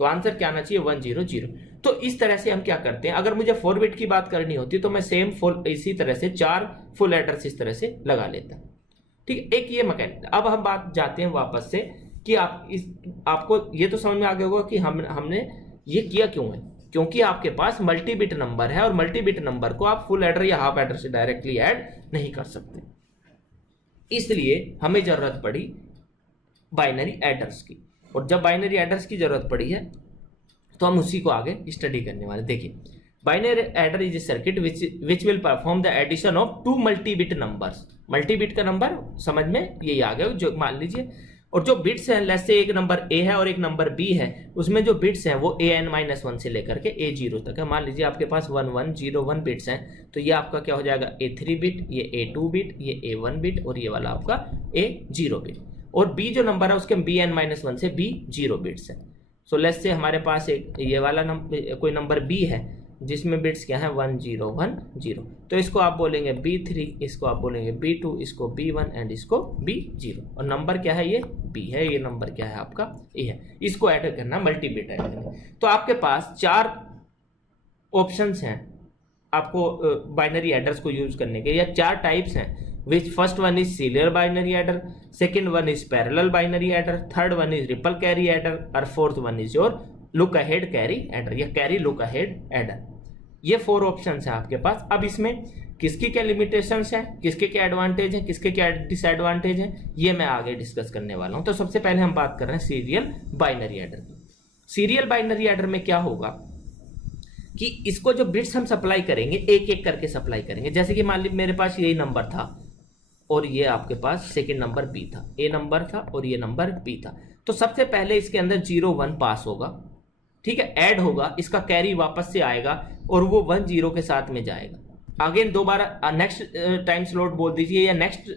तो आंसर क्या आना चाहिए 1 0 0। तो इस तरह से हम क्या करते हैं, अगर मुझे 4 बिट की बात करनी होती तो मैं सेम फुल इसी तरह से 4 फुल एडर्स इस तरह से लगा लेता। ठीक है, एक ये मैकेनिज्म। अब हम बात जाते हैं वापस से कि आपको ये तो समझ में आ गया होगा कि हमने ये किया क्यों है, क्योंकि आपके पास मल्टी बिट नंबर है और मल्टी बिट नंबर को आप फुल एडर या हाफ एडर से डायरेक्टली ऐड नहीं कर सकते, इसलिए हमें जरूरत पड़ी बाइनरी एडर्स की। और जब बाइनरी एडर्स की जरूरत पड़ी है तो हम उसी को आगे स्टडी करने वाले। देखिए, binary adder is a circuit which will perform the addition of 2 multi bit numbers. Multi bit का नंबर समझ में यही आ गया, जो मान लीजिए, और जो बिट्स हैं, लेट्स से एक नंबर A है और एक नंबर B है, उसमें जो बिट्स हैं वो AN-1 से लेकर के A0 तक है। मान लीजिए आपके पास 1 1 0 1 बिट्स हैं, तो ये आपका क्या हो जाएगा A3 बिट, ये A2 बिट, ये A1 बिट और ये वाला आपका A0 बिट। और B जो नंबर है उसके BN-1 से B0 बिट्स है। सो लेट्स से हमारे पास एक ये वाला कोई नंबर B है जिसमें बिट्स क्या है 1 0 1 0, तो इसको आप बोलेंगे B3, इसको आप बोलेंगे B2, इसको B1 एंड इसको B0। और नंबर क्या है, ये B है, ये नंबर क्या है आपका A है। इसको ऐड करना, मल्टी बिट ऐड करना। तो आपके पास 4 ऑप्शंस हैं आपको बाइनरी एडर्स को यूज करने के, या 4 टाइप्स हैं, which first one is serial binary adder, second one is parallel binary adder, third one is ripple carry adder और fourth one is your look ahead carry adder या कैरी लुक अहेड एडर। ये 4 ऑप्शंस है आपके पास। अब इसमें किसकी क्या लिमिटेशंस हैं, किसके क्या एडवांटेज हैं, किसके क्या डिसएडवांटेज हैं, ये मैं आगे डिस्कस करने वाला हूं। तो सबसे पहले हम बात कर रहे हैं सीरियल बाइनरी एडर की। सीरियल बाइनरी एडर में क्या होगा कि इसको जो बिट्स हम सप्लाई करेंगे एक एक करके सप्लाई करेंगे। जैसे कि मान लीजिए मेरे पास यही नंबर था और ये आपके पास सेकंड नंबर B था, A नंबर था और ये नंबर B था। तो सबसे पहले इसके अंदर 0 1 पास होगा, ठीक है, ऐड होगा, इसका कैरी वापस से आएगा और वो 1 0 के साथ में जाएगा। अगेन दोबारा नेक्स्ट टाइम स्लॉट बोल दीजिए या नेक्स्ट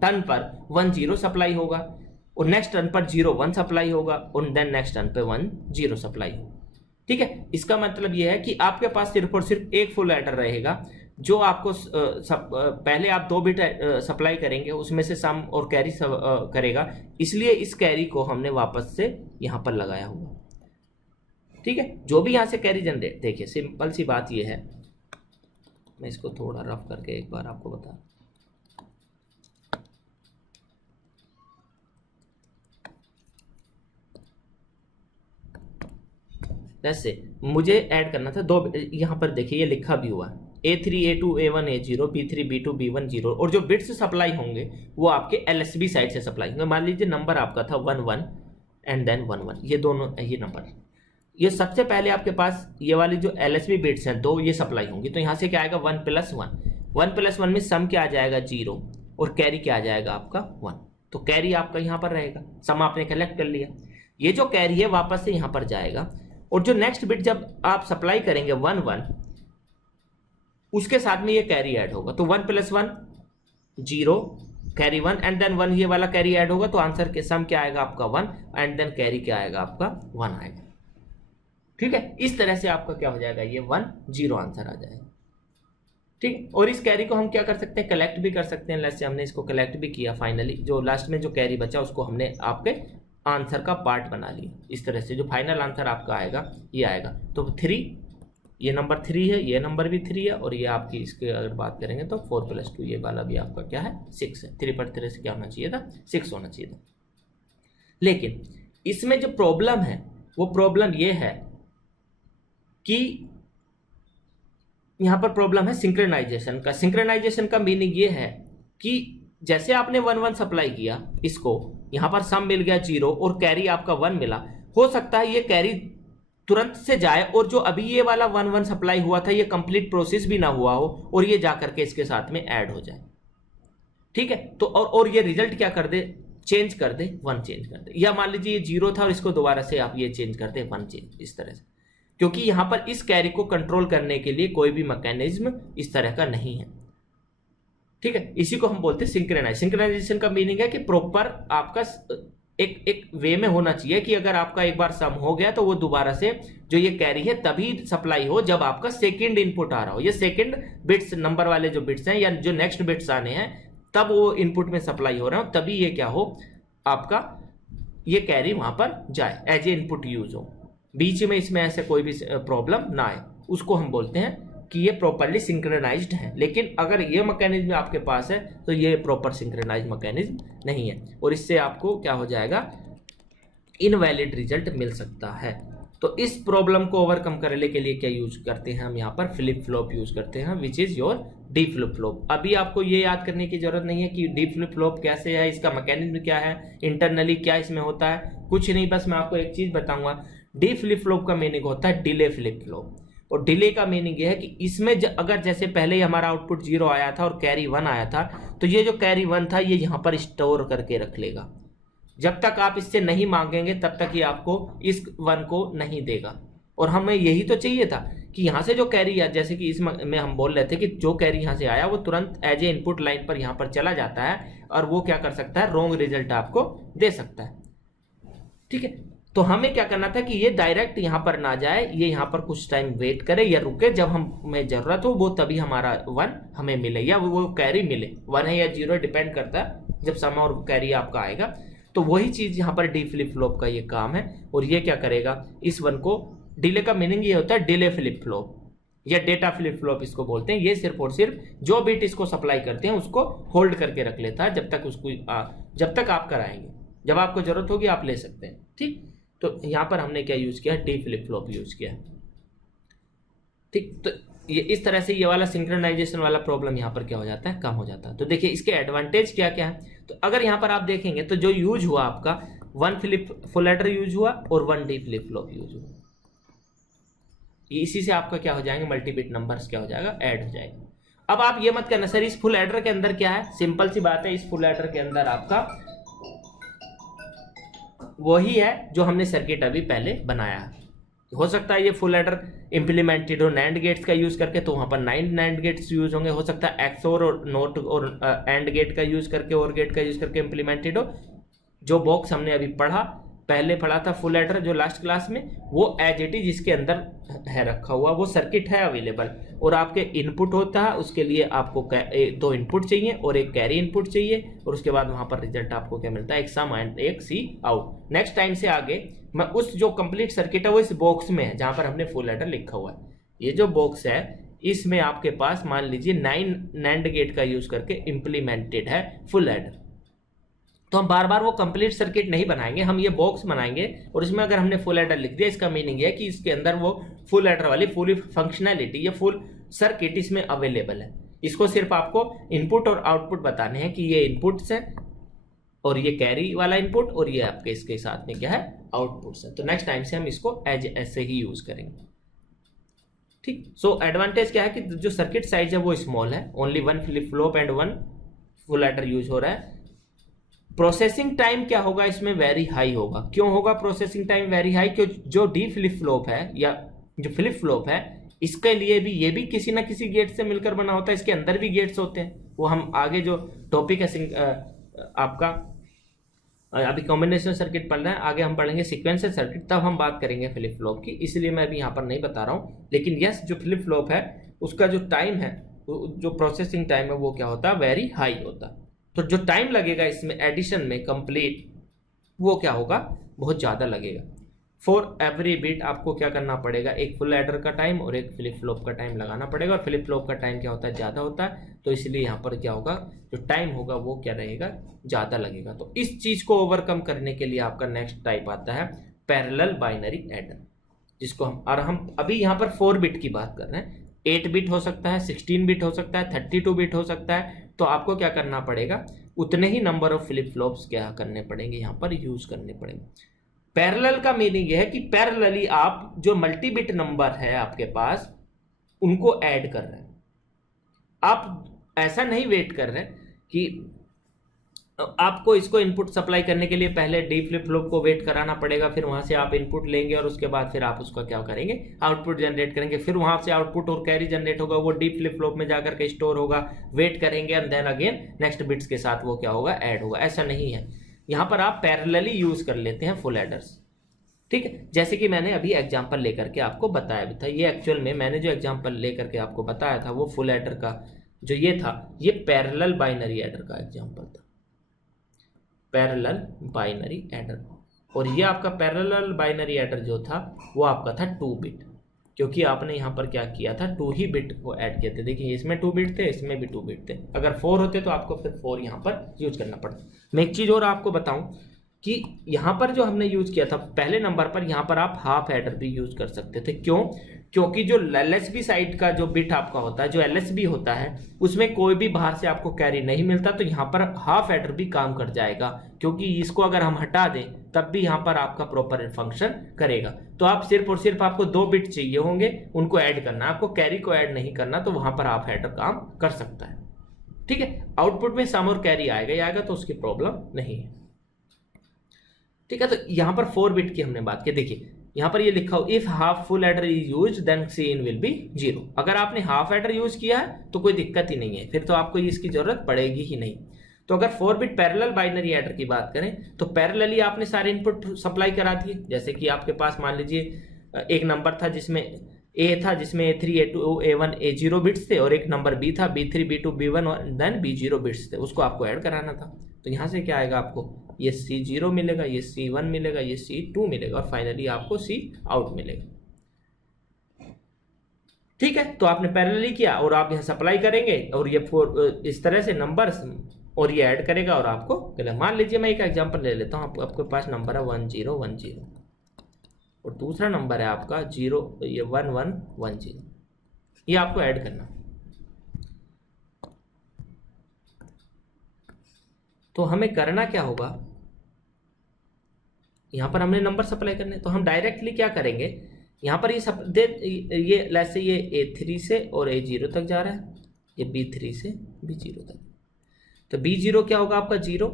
टर्न पर 1 0 सप्लाई होगा और नेक्स्ट टर्न पर 0 1 सप्लाई होगा और देन नेक्स्ट टर्न पर 1 0 सप्लाई होगा। ठीक है, इसका मतलब यह है कि आपके पास सिर्फ और सिर्फ एक फुल एडर रहेगा जो आपको पहले आप 2 बिट सप्लाई करेंगे, उसमें से सम और कैरी करेगा, इसलिए इस कैरी को हमने वापस से यहां पर लगाया हुआ। ठीक है, जो भी यहां से कैरी जनरेट, देखिए सिंपल सी बात यह है, मैं इसको थोड़ा रफ करके एक बार आपको बता, जैसे मुझे ऐड करना था 2, यहां पर देखिए ये लिखा भी हुआ है A3 A2 A1 A0 B3 B2 B1 0, और जो बिट्स सप्लाई होंगे वो आपके LSB साइड से सप्लाई होंगे। मान लीजिए नंबर आपका था 1 1 एंड देन 1 1, ये दोनों ये नंबर, ये सबसे पहले आपके पास ये वाली जो LSB बिट्स हैं 2 ये सप्लाई होंगी। तो यहां से क्या आएगा 1 + 1, 1 + 1 में सम क्या आ जाएगा 0 और कैरी क्या आ जाएगा आपका 1। तो कैरी आपका यहां पर रहेगा, सम आपने कलेक्ट कर लिया, ये जो कैरी है वापस से यहां पर जाएगा और जो नेक्स्ट बिट जब आप सप्लाई करेंगे 1 1, उसके साथ में ये कैरी ऐड होगा। तो 1 + 1 0 कैरी 1 एंड देन 1 ये वाला कैरी ऐड होगा, तो आंसर के सम क्या आएगा आपका 1 एंड देन कैरी क्या आएगा आपका 1 आएगा। ठीक है, इस तरह से आपका क्या हो जाएगा, ये 1 0 आंसर आ जाएगा। ठीक, और इस कैरी को हम क्या कर सकते हैं, कलेक्ट भी कर सकते हैं। जैसे हमने इसको कलेक्ट भी किया, फाइनली जो लास्ट में जो कैरी बचा उसको हमने आपके आंसर का पार्ट बना लिया। इस तरह से जो फाइनल आंसर आपका आएगा ये आएगा। तो 3, ये नंबर 3 है, ये नंबर भी 3 है और ये आपकी इसके अगर बात करेंगे तो 4 + 2 ये वाला भी आपका क्या है 6 है। 3 पर 3 से क्या होना चाहिए था 6 होना चाहिए था। लेकिन इसमें जो प्रॉब्लम है वो प्रॉब्लम ये है कि यहां पर प्रॉब्लम है सिंक्रोनाइजेशन का। सिंक्रोनाइजेशन का मीनिंग ये है कि जैसे आपने 1 1 सप्लाई किया, इसको यहां पर सम मिल गया 0 और कैरी आपका 1 मिला, हो सकता है ये कैरी तुरंत से जाए और जो अभी ये वाला 1 1 सप्लाई हुआ था ये कंप्लीट प्रोसेस भी ना हुआ हो और ये जा करके इसके साथ में ऐड हो जाए। ठीक है, तो और ये रिजल्ट क्या कर दे, चेंज कर दे, 1 चेंज कर दे, या मान लीजिए ये 0 था और इसको दोबारा से आप ये चेंज कर दे 1 चेंज, इस तरह से। क्योंकि यहां पर इस कैरी को कंट्रोल करने के लिए कोई भी मैकेनिज्म इस तरह का नहीं है। ठीक है, इसी को हम बोलते हैं सिंक्रोनाइजेशन का मीनिंग है कि प्रॉपर आपका एक वे में होना चाहिए कि अगर आपका एक बार सम हो गया तो वो दोबारा से जो ये कैरी है तभी सप्लाई हो जब आपका सेकंड इनपुट आ रहा हो। ये सेकंड बिट्स, नंबर वाले जो बिट्स हैं या जो नेक्स्ट बिट्स आने हैं तब वो इनपुट में सप्लाई हो रहा हो, तभी ये क्या हो, आपका ये कैरी वहां पर जाए, एज ए इनपुट यूज हो। बीच में इसमें ऐसे कोई भी प्रॉब्लम ना आए, उसको हम बोलते हैं कि ये प्रॉपरली सिंक्रोनाइज्ड है। लेकिन अगर ये मैकेनिज्म आपके पास है तो ये प्रॉपर सिंक्रोनाइज्ड मैकेनिज्म नहीं है और इससे आपको क्या हो जाएगा, इनवैलिड रिजल्ट मिल सकता है। तो इस प्रॉब्लम को ओवरकम करने के लिए क्या यूज करते हैं हम, यहाँ पर फ्लिप फ्लॉप यूज करते हैं, which is your D flip flop. अभी आपको ये याद करने की जरूरत नहीं है कि डी फ्लिप फ्लॉप कैसे है, इसका मैकेनिज्म क्या है, इंटरनली क्या इसमें होता है, कुछ नहीं। बस मैं आपको एक चीज बताऊंगा, डी फ्लिप फ्लॉप का मीनिंग होता है डिले फ्लिप फ्लॉप। और डिले का मीनिंग ये है कि इसमें अगर जैसे पहले ही हमारा आउटपुट 0 आया था और कैरी 1 आया था, तो ये जो कैरी 1 था ये यहाँ पर स्टोर करके रख लेगा। जब तक आप इससे नहीं मांगेंगे तब तक ये आपको इस 1 को नहीं देगा। और हमें यही तो चाहिए था कि यहाँ से जो कैरी है, जैसे कि इसमें हम बोल रहे थे कि जो कैरी यहाँ से आया वो तुरंत एज ए इनपुट लाइन पर यहाँ पर चला जाता है और वो क्या कर सकता है, रॉन्ग रिजल्ट आपको दे सकता है। ठीक है, तो हमें क्या करना था कि ये डायरेक्ट यहाँ पर ना जाए, ये यहाँ पर कुछ टाइम वेट करे या रुके, जब हमें जरूरत हो वो तभी हमारा 1 हमें मिले या वो कैरी मिले, 1 है या 0 डिपेंड करता है जब सम और कैरी आपका आएगा। तो वही चीज यहाँ पर डी फ्लिप फ्लॉप का ये काम है। और ये क्या करेगा, इस 1 को, डिले का मीनिंग ये होता है डिले फ्लिप फ्लॉप या डेटा फ्लिप फ्लॉप इसको बोलते हैं। ये सिर्फ और सिर्फ जो बिट इसको सप्लाई करते हैं उसको होल्ड करके रख लेता है जब तक आप कराएंगे, जब आपको जरूरत होगी आप ले सकते हैं। ठीक, तो यहाँ पर हमने क्या यूज किया, डी फ्लिप फ्लॉप यूज किया। ठीक, तो ये इस तरह से ये वाला सिंक्रोनाइजेशन वाला प्रॉब्लम यहाँ पर क्या हो जाता है, कम हो जाता है। तो देखिए इसके एडवांटेज क्या क्या है। तो अगर यहाँ पर आप देखेंगे तो जो यूज हुआ आपका 1 फुल एडर यूज हुआ और 1 डी फ्लिप फ्लॉप यूज हुआ, इसी से आपका क्या हो जाएंगे, मल्टीबिट नंबर्स क्या हो जाएगा, ऐड हो जाएगा। अब आप ये मत करना सर इस फुल एडर के अंदर क्या है, सिंपल सी बात है, इस फुल एडर के अंदर आपका वही है जो हमने सर्किट अभी पहले बनाया है। हो सकता है ये फुल एडर इंप्लीमेंटेड हो नैंड गेट्स का यूज करके, तो वहां पर 9 नैंड गेट्स यूज होंगे। हो सकता है एक्सओर और नोट और एंड गेट का यूज करके, और गेट का यूज करके इंप्लीमेंटेड हो। जो बॉक्स हमने अभी पहले पढ़ा था फुल एडर जो लास्ट क्लास में, वो एज इट इज जिसके अंदर है रखा हुआ वो सर्किट है अवेलेबल। और आपके इनपुट होता है, उसके लिए आपको 2 इनपुट चाहिए और एक कैरी इनपुट चाहिए, और उसके बाद वहां पर रिजल्ट आपको क्या मिलता है, एक सम एंड एक सी आउट। नेक्स्ट टाइम से आगे मैं उस जो कंप्लीट सर्किट है वो इस बॉक्स में है जहां पर हमने फुल एडर लिखा हुआ है। ये जो बॉक्स है इसमें आपके पास मान लीजिए 9 नैंड गेट का यूज करके इंप्लीमेंटेड है फुल एडर। तो हम बार बार वो कंप्लीट सर्किट नहीं बनाएंगे, हम ये बॉक्स बनाएंगे और इसमें अगर हमने फुल एडर लिख दिया, इसका मीनिंग है कि इसके अंदर वो फुल एडर वाली पूरी फंक्शनैलिटी या फुल सर्किट इसमें अवेलेबल है। इसको सिर्फ आपको इनपुट और आउटपुट बताने हैं कि ये इनपुट्स है और ये कैरी वाला इनपुट और ये आपके इसके साथ में क्या है, आउटपुट्स है। तो नेक्स्ट टाइम से हम इसको एज ऐसे ही यूज करेंगे। ठीक, सो एडवांटेज क्या है कि जो सर्किट साइज है वो स्मॉल है, only 1 flip flop and 1 full adder use हो रहा है। प्रोसेसिंग टाइम क्या होगा इसमें, वेरी हाई होगा। क्यों होगा प्रोसेसिंग टाइम वेरी हाई, क्योंकि जो डी फ्लिप फ्लॉप है या जो फ्लिप फ्लॉप है इसके लिए भी ये भी किसी ना किसी गेट से मिलकर बना होता है, इसके अंदर भी गेट्स होते हैं। वो हम आगे जो टॉपिक है आपका अभी कॉम्बिनेशन सर्किट पढ़ रहे हैं, आगे हम पढ़ेंगे सीक्वेंशियल सर्किट, तब हम बात करेंगे फ्लिप फ्लॉप की, इसलिए मैं अभी यहाँ पर नहीं बता रहा हूँ। लेकिन यस, जो फ्लिप फ्लॉप है उसका जो टाइम है, जो प्रोसेसिंग टाइम है वो क्या होता है, वेरी हाई होता है। तो जो टाइम लगेगा इसमें एडिशन में कंप्लीट, वो क्या होगा, बहुत ज़्यादा लगेगा। फॉर एवरी बिट आपको क्या करना पड़ेगा, एक फुल एडर का टाइम और एक फ्लिप फ्लॉप का टाइम लगाना पड़ेगा, और फ्लिप फ्लॉप का टाइम क्या होता है, ज़्यादा होता है, तो इसलिए यहाँ पर क्या होगा, जो टाइम होगा वो क्या रहेगा, ज़्यादा लगेगा। तो इस चीज़ को ओवरकम करने के लिए आपका नेक्स्ट टाइप आता है पैरेलल बाइनरी एडर, जिसको हम अभी यहाँ पर 4 बिट की बात कर रहे हैं। 8 बिट हो सकता है, 16 बिट हो सकता है, 32 बिट हो सकता है। तो आपको क्या करना पड़ेगा, उतने ही नंबर ऑफ फ्लिप फ्लॉप्स क्या करने पड़ेंगे, यहाँ पर यूज करने पड़ेंगे। पैरेलल का मीनिंग यह है कि पैरेलली आप जो मल्टी बिट नंबर है आपके पास उनको ऐड कर रहे हैं। आप ऐसा नहीं वेट कर रहे कि आपको इसको इनपुट सप्लाई करने के लिए पहले डी फ्लिप फ्लॉप को वेट कराना पड़ेगा, फिर वहां से आप इनपुट लेंगे और उसके बाद फिर आप उसका क्या करेंगे, आउटपुट जनरेट करेंगे, फिर वहां से आउटपुट और कैरी जनरेट होगा, वो डी फ्लिप फ्लॉप में जाकर के स्टोर होगा, वेट करेंगे and then again next bits के साथ वो क्या होगा, ऐड होगा। ऐसा नहीं है, यहाँ पर आप पैरेलली यूज कर लेते हैं फुल एडर्स। ठीक है, जैसे कि मैंने अभी एग्जांपल लेकर के आपको बताया भी था, ये एक्चुअल में मैंने जो एग्जांपल लेकर के आपको बताया था वो फुल एडर का जो ये था, ये पैरेलल बाइनरी एडर का एग्जांपल था, पैरेलल बाइनरी एडर। और ये आपका पैरेलल बाइनरी एडर जो था वो आपका था 2 बिट, क्योंकि आपने यहाँ पर क्या किया था, 2 ही बिट को ऐड किए थे। देखिए इसमें 2 बिट थे, इसमें भी 2 बिट थे, अगर 4 होते तो आपको फिर 4 यहाँ पर यूज करना पड़ता। मैं एक चीज़ और आपको बताऊं कि यहाँ पर जो हमने यूज किया था पहले नंबर पर, यहाँ पर आप हाफ एडर भी यूज कर सकते थे। क्यों? क्योंकि जो एलएसबी साइड का जो बिट आपका होता है, जो एलएसबी होता है, उसमें कोई भी बाहर से आपको कैरी नहीं मिलता, तो यहाँ पर हाफ एडर भी काम कर जाएगा, क्योंकि इसको अगर हम हटा दें तब भी यहाँ पर आपका प्रॉपर फंक्शन करेगा। तो आप सिर्फ और सिर्फ आपको 2 बिट चाहिए होंगे, उनको ऐड करना, आपको कैरी को ऐड नहीं करना, तो वहां पर हाफ एडर काम कर सकता है। ठीक है, आउटपुट में सम और कैरी आएगा ही आएगा, तो उसकी प्रॉब्लम नहीं है। ठीक है, तो यहाँ पर 4 बिट की हमने बात की। देखिए यहाँ पर ये लिखा हो, if half full adder is use then Cin will be 0। अगर आपने हाफ एडर यूज किया है तो कोई दिक्कत ही नहीं है, फिर तो आपको इसकी जरूरत पड़ेगी ही नहीं। तो अगर 4 बिट पैरेलल बाइनरी एडर की बात करें तो पैरेलली आपने सारे इनपुट सप्लाई करा दिए। जैसे कि आपके पास मान लीजिए एक नंबर था जिसमें ए था, जिसमें A3 A2 A1 A0 bits थे, और एक नंबर बी था B3 B2 B1 और देन B0 बिट्स थे, उसको आपको ऐड कराना था। तो यहाँ से क्या आएगा, आपको ये C0 मिलेगा, ये C1 मिलेगा, ये C2 मिलेगा, और फाइनली आपको C आउट मिलेगा। ठीक है, तो आपने पैरेलली किया और आप यहाँ सप्लाई करेंगे, और ये इस तरह से नंबर्स, और ये ऐड करेगा और आपको, मान लीजिए मैं एक एग्जांपल ले लेता हूँ, आपके पास नंबर है 1010 और दूसरा नंबर है आपका 1110, ये आपको ऐड करना। तो हमें करना क्या होगा, यहां पर हमने नंबर सप्लाई करने, तो हम डायरेक्टली क्या करेंगे, यहां पर ये लेट्स से ये A3 से और A0 तक जा रहा है, ये B3 से B0 तक, तो B0 क्या होगा आपका 0,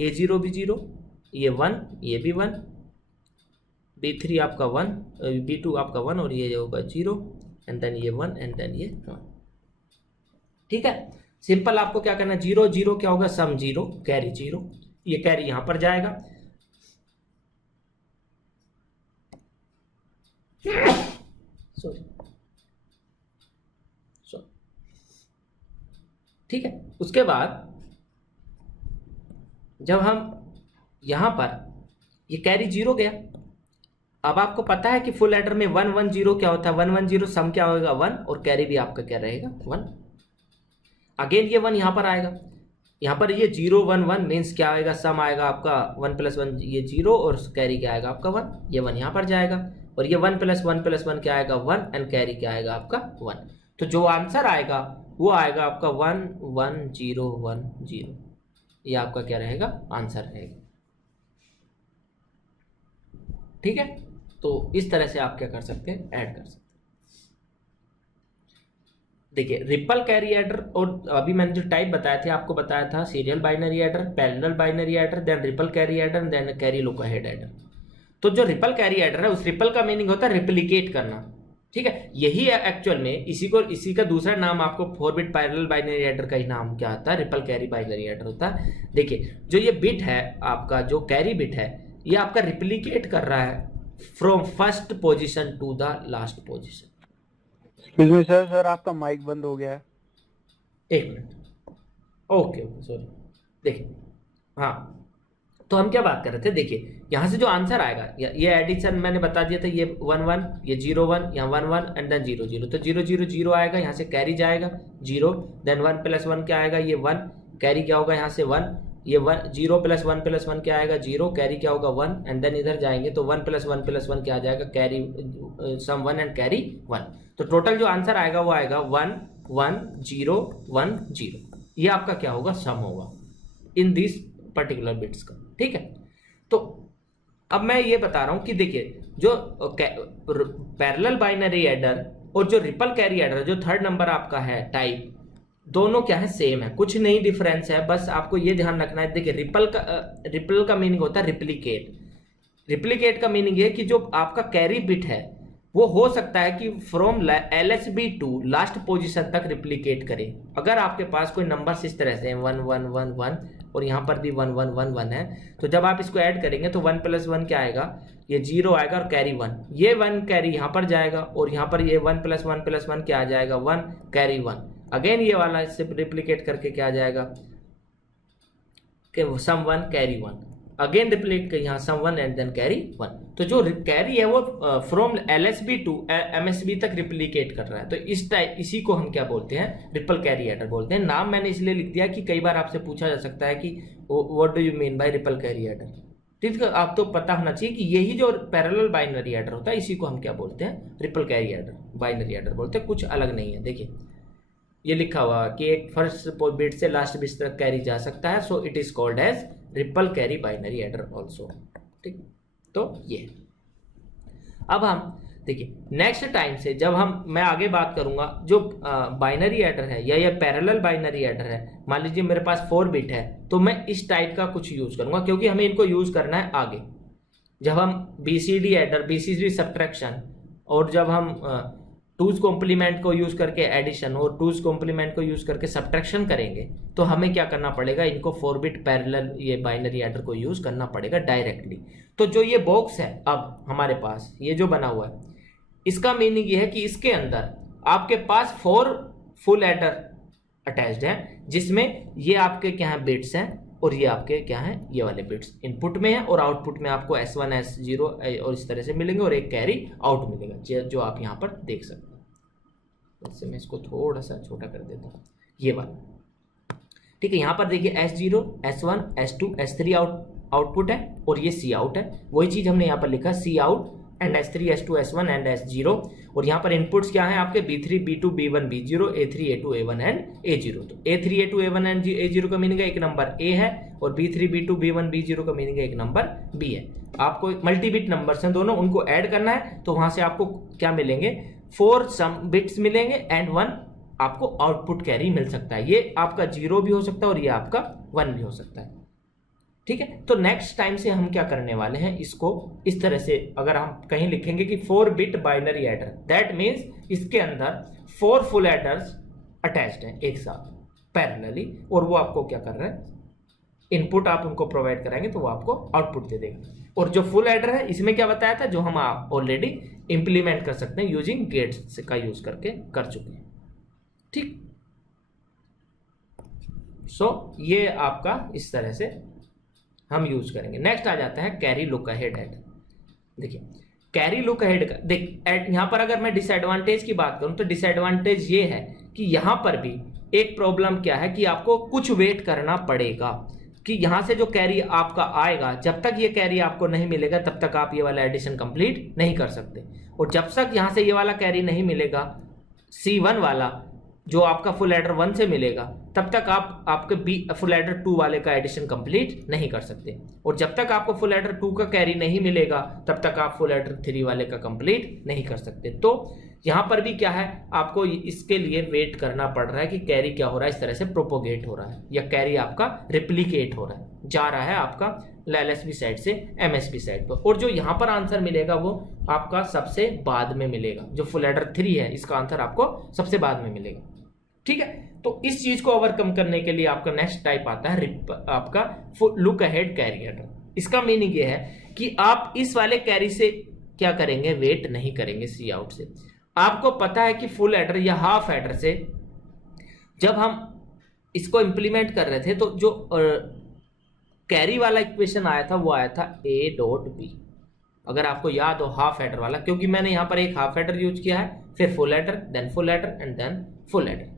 A0 भी 0, ये 1, ये भी 1, B3 आपका 1, B2 आपका 1, और ये होगा 0, एंड देन ये 1, एंड देन ये 1। ठीक है, सिंपल आपको क्या करना, 0 0 क्या होगा, सम 0 कैरी 0, ये कैरी यहां पर जाएगा, सॉरी। ठीक है, उसके बाद जब हम यहां पर ये कैरी 0 गया, अब आपको पता है कि फुल एडर में 110 क्या होता है, 110 सम क्या होगा 1, और कैरी भी आपका क्या रहेगा 1। अगेन ये 1 यहां पर आएगा, यहाँ पर ये 0 1 1 मीन्स क्या आएगा, सम आएगा आपका 1 + 1 ये 0, और कैरी क्या आएगा आपका 1, ये 1 यहाँ पर जाएगा, और ये 1 + 1 + 1 क्या आएगा 1, एंड कैरी क्या आएगा आपका 1। तो जो आंसर आएगा वो आएगा आपका 1 1 0 1 0, ये आपका क्या रहेगा, आंसर रहेगा। ठीक है, तो इस तरह से आप क्या कर सकते हैं, ऐड कर सकते हैं। देखिए रिपल कैरी एडर, और अभी मैंने जो टाइप बताए थे आपको बताया था, serial binary adder, parallel binary adder, then ripple carry adder, then carry look ahead adder. तो जो रिपल कैरी एडर है, उस रिपल का मीनिंग होता है रिप्लिकेट करना। ठीक है, यही है एक्चुअल में, इसी का दूसरा नाम आपको 4 बिट पैरेलल बाइनरी एडर का ही नाम क्या आता है, रिपल कैरी बाइनरी एडर होता है। देखिए जो ये बिट है आपका, जो कैरी बिट है, ये आपका रिप्लिकेट कर रहा है from first position to the last position. Sir आपका माइक बंद हो गया है, 1 मिनट, ओके सॉरी। देखिए हाँ, तो हम क्या बात कर रहे थे, देखिए यहाँ से जो आंसर आएगा, ये एडिशन मैंने बता दिया था, ये 1 1, ये 0 1, यहाँ 1 1 एंड देन 0 0, तो 0 0 0 आएगा, यहाँ से कैरी जाएगा 0, देन 1 + 1 क्या आएगा, ये 1, कैरी क्या होगा यहाँ से 1, ये 1 0 + 1 + 1 क्या आएगा 0, कैरी क्या होगा 1, एंड देन इधर जाएंगे तो 1 + 1 + 1 क्या आ जाएगा, कैरी सम 1 एंड कैरी 1। तो टोटल जो आंसर आएगा वो आएगा 1 1 0 1 0। ये आपका क्या होगा, सम होगा इन दिस पर्टिकुलर बिट्स का। ठीक है, तो अब मैं ये बता रहा हूं कि देखिए जो पैरेलल बाइनरी एडर और जो रिपल कैरी एडर, जो थर्ड नंबर आपका है टाइप, दोनों क्या है, सेम है, कुछ नहीं डिफरेंस है। बस आपको ये ध्यान रखना है, देखिए रिपल का मीनिंग होता है रिप्लीकेट। रिप्लीकेट का मीनिंग ये कि जो आपका कैरी बिट है वो हो सकता है कि from LSB to last position तक रिप्लीकेट करे। अगर आपके पास कोई नंबर इस तरह से 1 1 1 1 और यहाँ पर भी 1 1 1 1 है, तो जब आप इसको ऐड करेंगे तो 1 + 1 क्या आएगा, ये 0 आएगा और कैरी 1, ये 1 कैरी यहाँ पर जाएगा और यहाँ पर ये 1 + 1 + 1 क्या आ जाएगा 1 कैरी 1। अगेन ये वाला इससे रिप्लीकेट करके क्या आ जाएगा कि सम 1 कैरी 1, अगेन रिप्लीट कर यहाँ सम 1 एंड देन कैरी 1। तो जो कैरी है वो फ्रॉम LSB टू MSB तक रिप्लीकेट कर रहा है। तो इसी को हम क्या बोलते हैं, रिपल कैरी एडर बोलते हैं। नाम मैंने इसलिए लिख दिया कि कई बार आपसे पूछा जा सकता है कि what do you mean by ripple carry adder. ठीक है, आप तो पता होना चाहिए कि यही जो पैरेलल बाइनरी एडर होता है इसी को हम क्या बोलते हैं, ripple carry adder, binary adder बोलते हैं, कुछ अलग नहीं है। देखिए ये लिखा हुआ कि एक फर्स्ट बिट से लास्ट बिट तक कैरी जा सकता है, so it is called as ripple carry binary adder also. ठीक, तो ये अब हम देखिए नेक्स्ट टाइम से जब मैं आगे बात करूंगा जो बाइनरी एडर है या पैरेलल बाइनरी एडर है, मान लीजिए मेरे पास 4 बिट है, तो मैं इस टाइप का कुछ यूज करूंगा क्योंकि हमें इनको यूज करना है आगे जब हम BCD एडर, BCD सब्ट्रैक्शन, और जब हम टूज कॉम्प्लीमेंट को यूज करके एडिशन और टूज कॉम्प्लीमेंट को यूज करके सब्ट्रैक्शन करेंगे, तो हमें क्या करना पड़ेगा, इनको 4 बिट पैरेलल ये बाइनरी एडर को यूज करना पड़ेगा डायरेक्टली। तो जो ये बॉक्स है अब हमारे पास ये जो बना हुआ है, इसका मीनिंग ये है कि इसके अंदर आपके पास 4 फुल एडर अटैच्ड है, जिसमें ये आपके क्या है बिट्स हैं और ये आपके क्या है, ये वाले बिट्स इनपुट में है और आउटपुट में आपको S1 S0 और इस तरह से मिलेंगे और एक कैरी आउट मिलेगा जो आप यहाँ पर देख सकते हैं। इससे मैं इसको थोड़ा सा छोटा कर देता हूँ, ये वाला। ठीक है, यहाँ पर देखिए S0 S1 S2 S3 output है और ये C आउट है। वही चीज हमने यहाँ पर लिखा C out and S3 S2 S1 and S0, और यहाँ पर इनपुट्स क्या है आपके B3 B2 B1 B0 A3 A2 A1 and A0। तो A3 A2 A1 and A0 का मीनिंग है एक नंबर A है और B3 B2 B1 B0 का मीनिंग है एक नंबर B है। आपको मल्टी बिट नंबर्स हैं दोनों, उनको ऐड करना है, तो वहां से आपको क्या मिलेंगे, 4 सम बिट्स मिलेंगे एंड 1 आपको आउटपुट कैरी मिल सकता है। ये आपका 0 भी हो सकता है और ये आपका 1 भी हो सकता है। ठीक है, तो नेक्स्ट टाइम से हम क्या करने वाले हैं, इसको इस तरह से अगर हम कहीं लिखेंगे कि 4 bit binary adder, that means इसके अंदर 4 फुल एडर्स अटैच्ड हैं एक साथ पैरेलली, और वो आपको क्या कर रहा है, इनपुट आप उनको प्रोवाइड कराएंगे तो वो आपको आउटपुट दे देगा। और जो फुल एडर है इसमें क्या बताया था, जो हम ऑलरेडी इंप्लीमेंट कर सकते हैं यूजिंग गेट्स का यूज करके कर चुके हैं। ठीक, सो ये आपका इस तरह से हम यूज करेंगे। नेक्स्ट आ जाता है कैरी लुक अहेड एडर। देखिए कैरी लुक अहेड का यहां पर अगर मैं डिसएडवांटेज की बात करूं तो डिसएडवांटेज ये है कि यहां पर भी एक प्रॉब्लम क्या है कि आपको कुछ वेट करना पड़ेगा कि यहां से जो कैरी आपका आएगा, जब तक ये कैरी आपको नहीं मिलेगा तब तक आप ये वाला एडिशन कंप्लीट नहीं कर सकते, और जब तक यहां से ये वाला कैरी नहीं मिलेगा C1 वाला जो आपका फुल एडर 1 से मिलेगा, तब तक आप आपके फुल एडर 2 वाले का एडिशन कंप्लीट नहीं कर सकते, और जब तक आपको फुल एडर 2 का कैरी नहीं मिलेगा तब तक आप फुल एडर 3 वाले का कंप्लीट नहीं कर सकते। तो यहां पर भी क्या है, आपको इसके लिए वेट करना पड़ रहा है कि कैरी क्या हो रहा है, इस तरह से प्रोपोगेट हो रहा है या कैरी आपका रिप्लीकेट हो रहा है, जा रहा है आपका LSB साइड से MSB साइड पर, और जो यहां पर आंसर मिलेगा वो आपका सबसे बाद में मिलेगा। जो फुल एडर 3 है इसका आंसर आपको सबसे बाद में मिलेगा। ठीक है, तो इस चीज को ओवरकम करने के लिए आपका नेक्स्ट टाइप आता है आपका लुक अहेड कैरी एडर। इसका मीनिंग ये है कि आप इस वाले कैरी से क्या करेंगे, वेट नहीं करेंगे C आउट से। आपको पता है कि फुल एडर या हाफ एडर से जब हम इसको इंप्लीमेंट कर रहे थे तो जो कैरी वाला इक्वेशन आया था वो आया था ए डॉट बी, अगर आपको याद हो हाफ एडर वाला, क्योंकि मैंने यहाँ पर एक हाफ एडर यूज किया है, फिर full adder, then full adder and then full adder.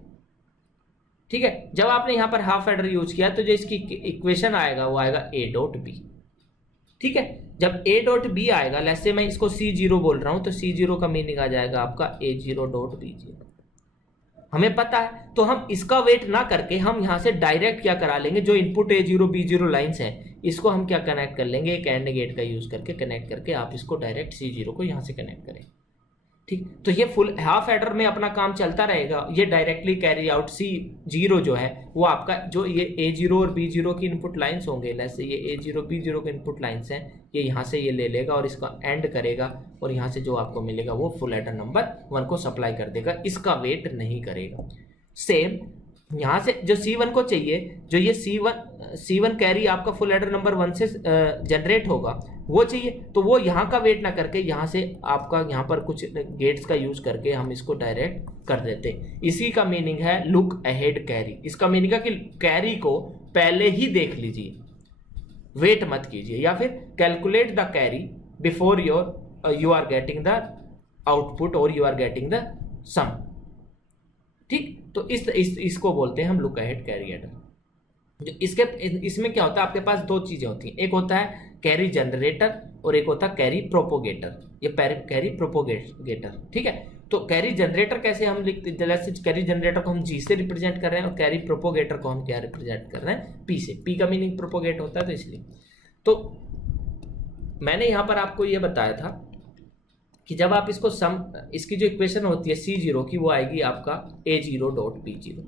ठीक है, जब आपने यहाँ पर हाफ एडर यूज किया तो जो इसकी इक्वेशन आएगा वो आएगा ए डॉट बी। ठीक है, जब ए डॉट बी आएगा, लेट्स से मैं इसको सी जीरो बोल रहा हूं, तो सी जीरो का मीनिंग आ जाएगा आपका ए जीरो डॉट बी जीरो। हमें पता है, तो हम इसका वेट ना करके हम यहां से डायरेक्ट क्या करा लेंगे, जो input A zero B zero lines हैं इसको हम क्या कनेक्ट कर लेंगे, एक एंड गेट का यूज करके कनेक्ट करके आप इसको डायरेक्ट सी जीरो को यहां से कनेक्ट करें। ठीक, तो ये फुल हाफ एडर में अपना काम चलता रहेगा, ये डायरेक्टली कैरी आउट सी जीरो जो है वो आपका, जो ये ए जीरो और बी जीरो की इनपुट लाइंस होंगे, जैसे ये ए जीरो बी जीरो के इनपुट लाइंस हैं, ये यहाँ से ये ले लेगा और इसका एंड करेगा और यहाँ से जो आपको मिलेगा वो फुल एडर नंबर 1 को सप्लाई कर देगा, इसका वेट नहीं करेगा। सेम यहाँ से जो C1 को चाहिए, जो ये C1 कैरी आपका फुल एडर नंबर 1 से जनरेट होगा वो चाहिए, तो वो यहाँ का वेट ना करके यहाँ से आपका यहाँ पर कुछ गेट्स का यूज करके हम इसको डायरेक्ट कर देते हैं। इसी का मीनिंग है लुक अहेड कैरी। इसका मीनिंग है कि कैरी को पहले ही देख लीजिए, वेट मत कीजिए, या फिर calculate the carry before you are getting the output और you are getting the sum. ठीक, तो इसको बोलते हैं हम लुक अहेड कैरी एडर। जो इसमें क्या होता है, आपके पास दो चीजें होती हैं, एक होता है कैरी जनरेटर और एक होता है कैरी प्रोपोगेटर। ये कैरी प्रोपोगेटर, ठीक है। तो कैरी जनरेटर कैसे हम लिखते हैं, जैसे कैरी जनरेटर को हम जी से रिप्रेजेंट कर रहे हैं और कैरी प्रोपोगेटर को हम क्या रिप्रेजेंट कर रहे हैं, पी से। पी का मीनिंग प्रोपोगेट होता है, तो इसलिए तो मैंने यहां पर आपको ये बताया था कि जब आप इसको इसकी जो इक्वेशन होती है सी जीरो की, वो आएगी आपका ए जीरो डॉट बी जीरो।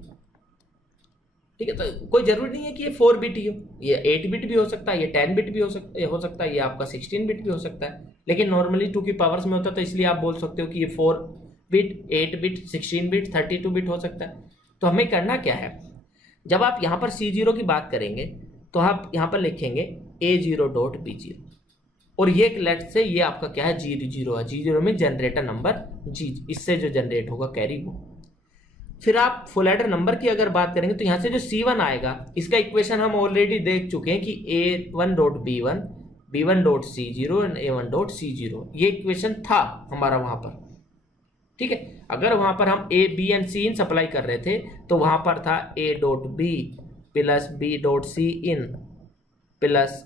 ठीक है, तो कोई जरूरी नहीं है कि ये 4 बिट ही हो, ये 8 बिट भी हो सकता है, ये 10 बिट भी हो सकता है, ये आपका 16 बिट भी हो सकता है, लेकिन नॉर्मली 2 की पावर्स में होता है, तो इसलिए आप बोल सकते हो कि ये 4 बिट, 8 बिट, 16 बिट, 32 बिट हो सकता है। तो हमें करना क्या है, जब आप यहाँ पर सी जीरो की बात करेंगे तो आप यहाँ पर लिखेंगे ए जीरो डॉट बी जीरो, और ये लेट से ये आपका क्या है, जी जीरो है। जी जीरो में जनरेटर नंबर जी, इससे जो जनरेट होगा कैरी वो। फिर आप फुल एडर नंबर की अगर बात करेंगे तो यहाँ से जो C1 आएगा, इसका इक्वेशन हम ऑलरेडी देख चुके हैं कि A1 dot B1, B1 dot C0 and A1 dot C0, ये इक्वेशन था हमारा वहां पर। ठीक है, अगर वहां पर हम A, B and C in supply कर रहे थे तो वहां पर था A dot B plus B dot C in plus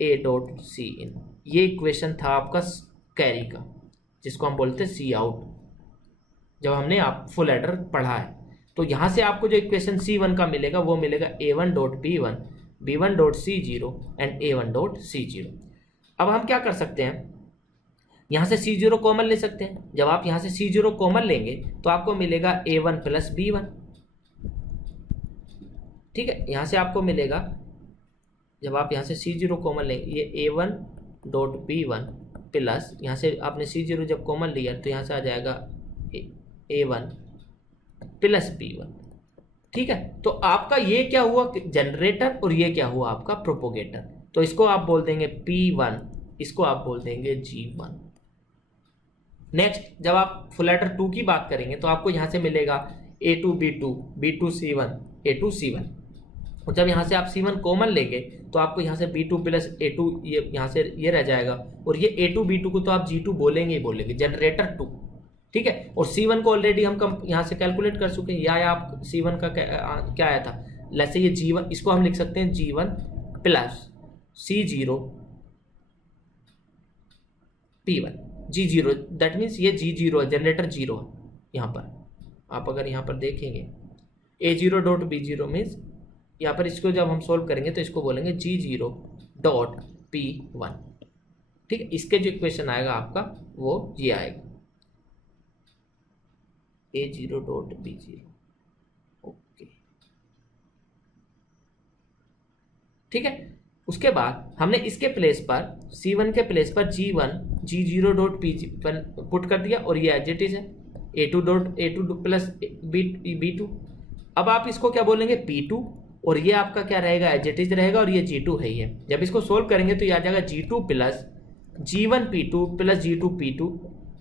A dot C इन। ये इक्वेशन था आपका कैरी का, जिसको हम बोलते हैं सी आउट, जब हमने आप फुल एडर पढ़ा है। तो यहां से आपको जो इक्वेशन C1 का मिलेगा वो मिलेगा A1 dot B1, B1 dot C0 and A1 dot C0। अब हम क्या कर सकते हैं, यहां से C0 कॉमन ले सकते हैं। जब आप यहां से C0 कॉमन लेंगे तो आपको मिलेगा A1 प्लस B1। ठीक है, यहां से आपको मिलेगा, जब आप यहां से C0 कॉमन लेंगे, ये A1 डॉट B1 प्लस, यहाँ से आपने C0 जब कॉमन लिया तो यहाँ से आ जाएगा A1 प्लस B1। ठीक है, तो आपका ये क्या हुआ जनरेटर और ये क्या हुआ आपका प्रोपोगेटर। तो इसको आप बोल देंगे P1, इसको आप बोल देंगे G1। नेक्स्ट, जब आप फुल एडर 2 की बात करेंगे तो आपको यहाँ से मिलेगा A2 B2, B2 C1, A2 C1। और जब यहाँ से आप C1 कॉमन लेंगे तो आपको यहाँ से B2 प्लस A2, ये यहाँ से ये रह जाएगा, और ये A2 B2 को तो आप G2 बोलेंगे ही बोलेंगे, जनरेटर 2। ठीक है, और C1 को ऑलरेडी हम यहाँ से कैलकुलेट कर चुके हैं, या आप C1 का क्या आया था, जैसे ये G1, इसको हम लिख सकते हैं G1 plus C0 P1, G0, that means ये G0 है, जनरेटर 0 है। यहाँ पर आप अगर यहाँ पर देखेंगे A0 डॉट B0 मीन्स यहाँ पर इसको जब हम सोल्व करेंगे तो इसको बोलेंगे G0 डॉट P1। ठीक है, इसके जो इक्वेशन आएगा आपका वो ये आएगा A0 डॉट B0। ओके, ठीक है, उसके बाद हमने इसके प्लेस पर C1 के प्लेस पर G0 डॉट P1 पुट कर दिया, और ये एज इट इज है A2 प्लस B2। अब आप इसको क्या बोलेंगे P2, और ये आपका क्या रहेगा, एज इट इज रहेगा, और ये G2 है ही है। जब इसको सोल्व करेंगे तो ये आ जाएगा G2 plus G1 P2 plus G2 P2,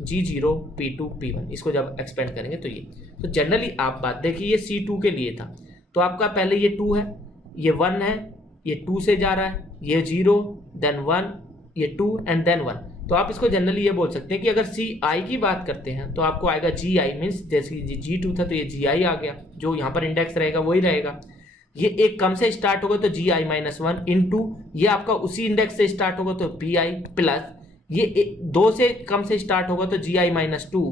G0 P2 P1। इसको जब एक्सपेंड करेंगे तो ये, तो जनरली आप बात देखिए, ये C2 के लिए था, तो आपका पहले ये 2 है, ये 1 है, ये 2 से जा रहा है, ये 0 देन 1, ये 2 एंड देन 1। तो आप इसको जनरली ये बोल सकते हैं कि अगर सी आई की बात करते हैं तो आपको आएगा जी आई, मीन्स जैसे G2 था तो ये जी आई आ गया, जो यहाँ पर इंडेक्स रहेगा वही रहेगा। ये एक कम से स्टार्ट होगा तो जी आई माइनस 1 इंटू ये आपका उसी इंडेक्स से स्टार्ट होगा तो पी आई प्लस ये 2 से कम से स्टार्ट होगा तो जी आई माइनस 2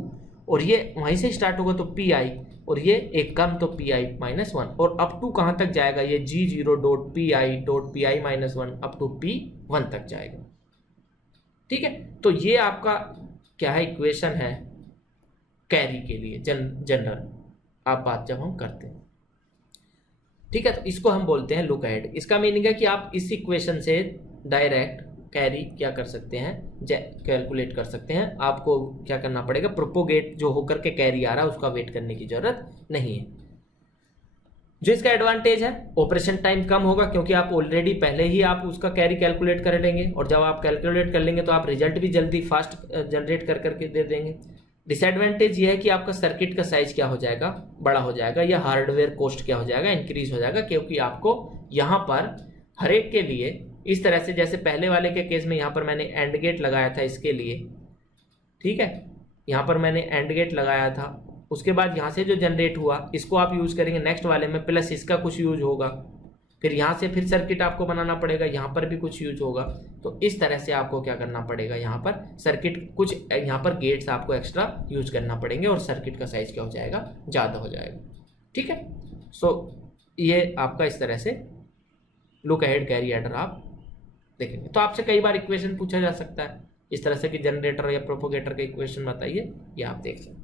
और ये वहीं से स्टार्ट होगा तो पी आई और ये एक कम तो पी आई माइनस 1 और अप टू कहाँ तक जाएगा, ये G0 dot P I minus 1 up to P1 तक जाएगा। ठीक है, तो ये आपका क्या है, इक्वेशन है कैरी के लिए जनरल आप बात जब हम करते हैं। ठीक है, तो इसको हम बोलते हैं लुक अहेड। इसका मीनिंग है कि आप इस इक्वेशन से डायरेक्ट कैरी क्या कर सकते हैं, कैलकुलेट कर सकते हैं। आपको क्या करना पड़ेगा, प्रोपोगेट जो होकर के कैरी आ रहा है उसका वेट करने की जरूरत नहीं है। जो इसका एडवांटेज है, ऑपरेशन टाइम कम होगा क्योंकि आप ऑलरेडी पहले ही आप उसका कैरी कैलकुलेट कर लेंगे और जब आप कैलकुलेट कर लेंगे तो आप रिजल्ट भी जल्दी फास्ट जनरेट कर करके दे देंगे। डिसएडवांटेज ये है कि आपका सर्किट का साइज क्या हो जाएगा, बड़ा हो जाएगा, या हार्डवेयर कॉस्ट क्या हो जाएगा, इंक्रीज हो जाएगा, क्योंकि आपको यहाँ पर हर एक के लिए इस तरह से, जैसे पहले वाले के केस में यहाँ पर मैंने एंड गेट लगाया था इसके लिए, ठीक है, यहाँ पर मैंने एंड गेट लगाया था, उसके बाद यहाँ से जो जनरेट हुआ इसको आप यूज करेंगे नेक्स्ट वाले में, प्लस इसका कुछ यूज होगा, फिर यहाँ से फिर सर्किट आपको बनाना पड़ेगा, यहाँ पर भी कुछ यूज होगा। तो इस तरह से आपको क्या करना पड़ेगा, यहाँ पर सर्किट कुछ यहाँ पर गेट्स आपको एक्स्ट्रा यूज करना पड़ेंगे और सर्किट का साइज क्या हो जाएगा, ज़्यादा हो जाएगा। ठीक है, सो ये आपका इस तरह से लुक अहेड कैरी एडर आप देखेंगे। तो आपसे कई बार इक्वेशन पूछा जा सकता है इस तरह से कि जनरेटर या प्रोपोगेटर का इक्वेशन बताइए, ये आप देख सकते हैं।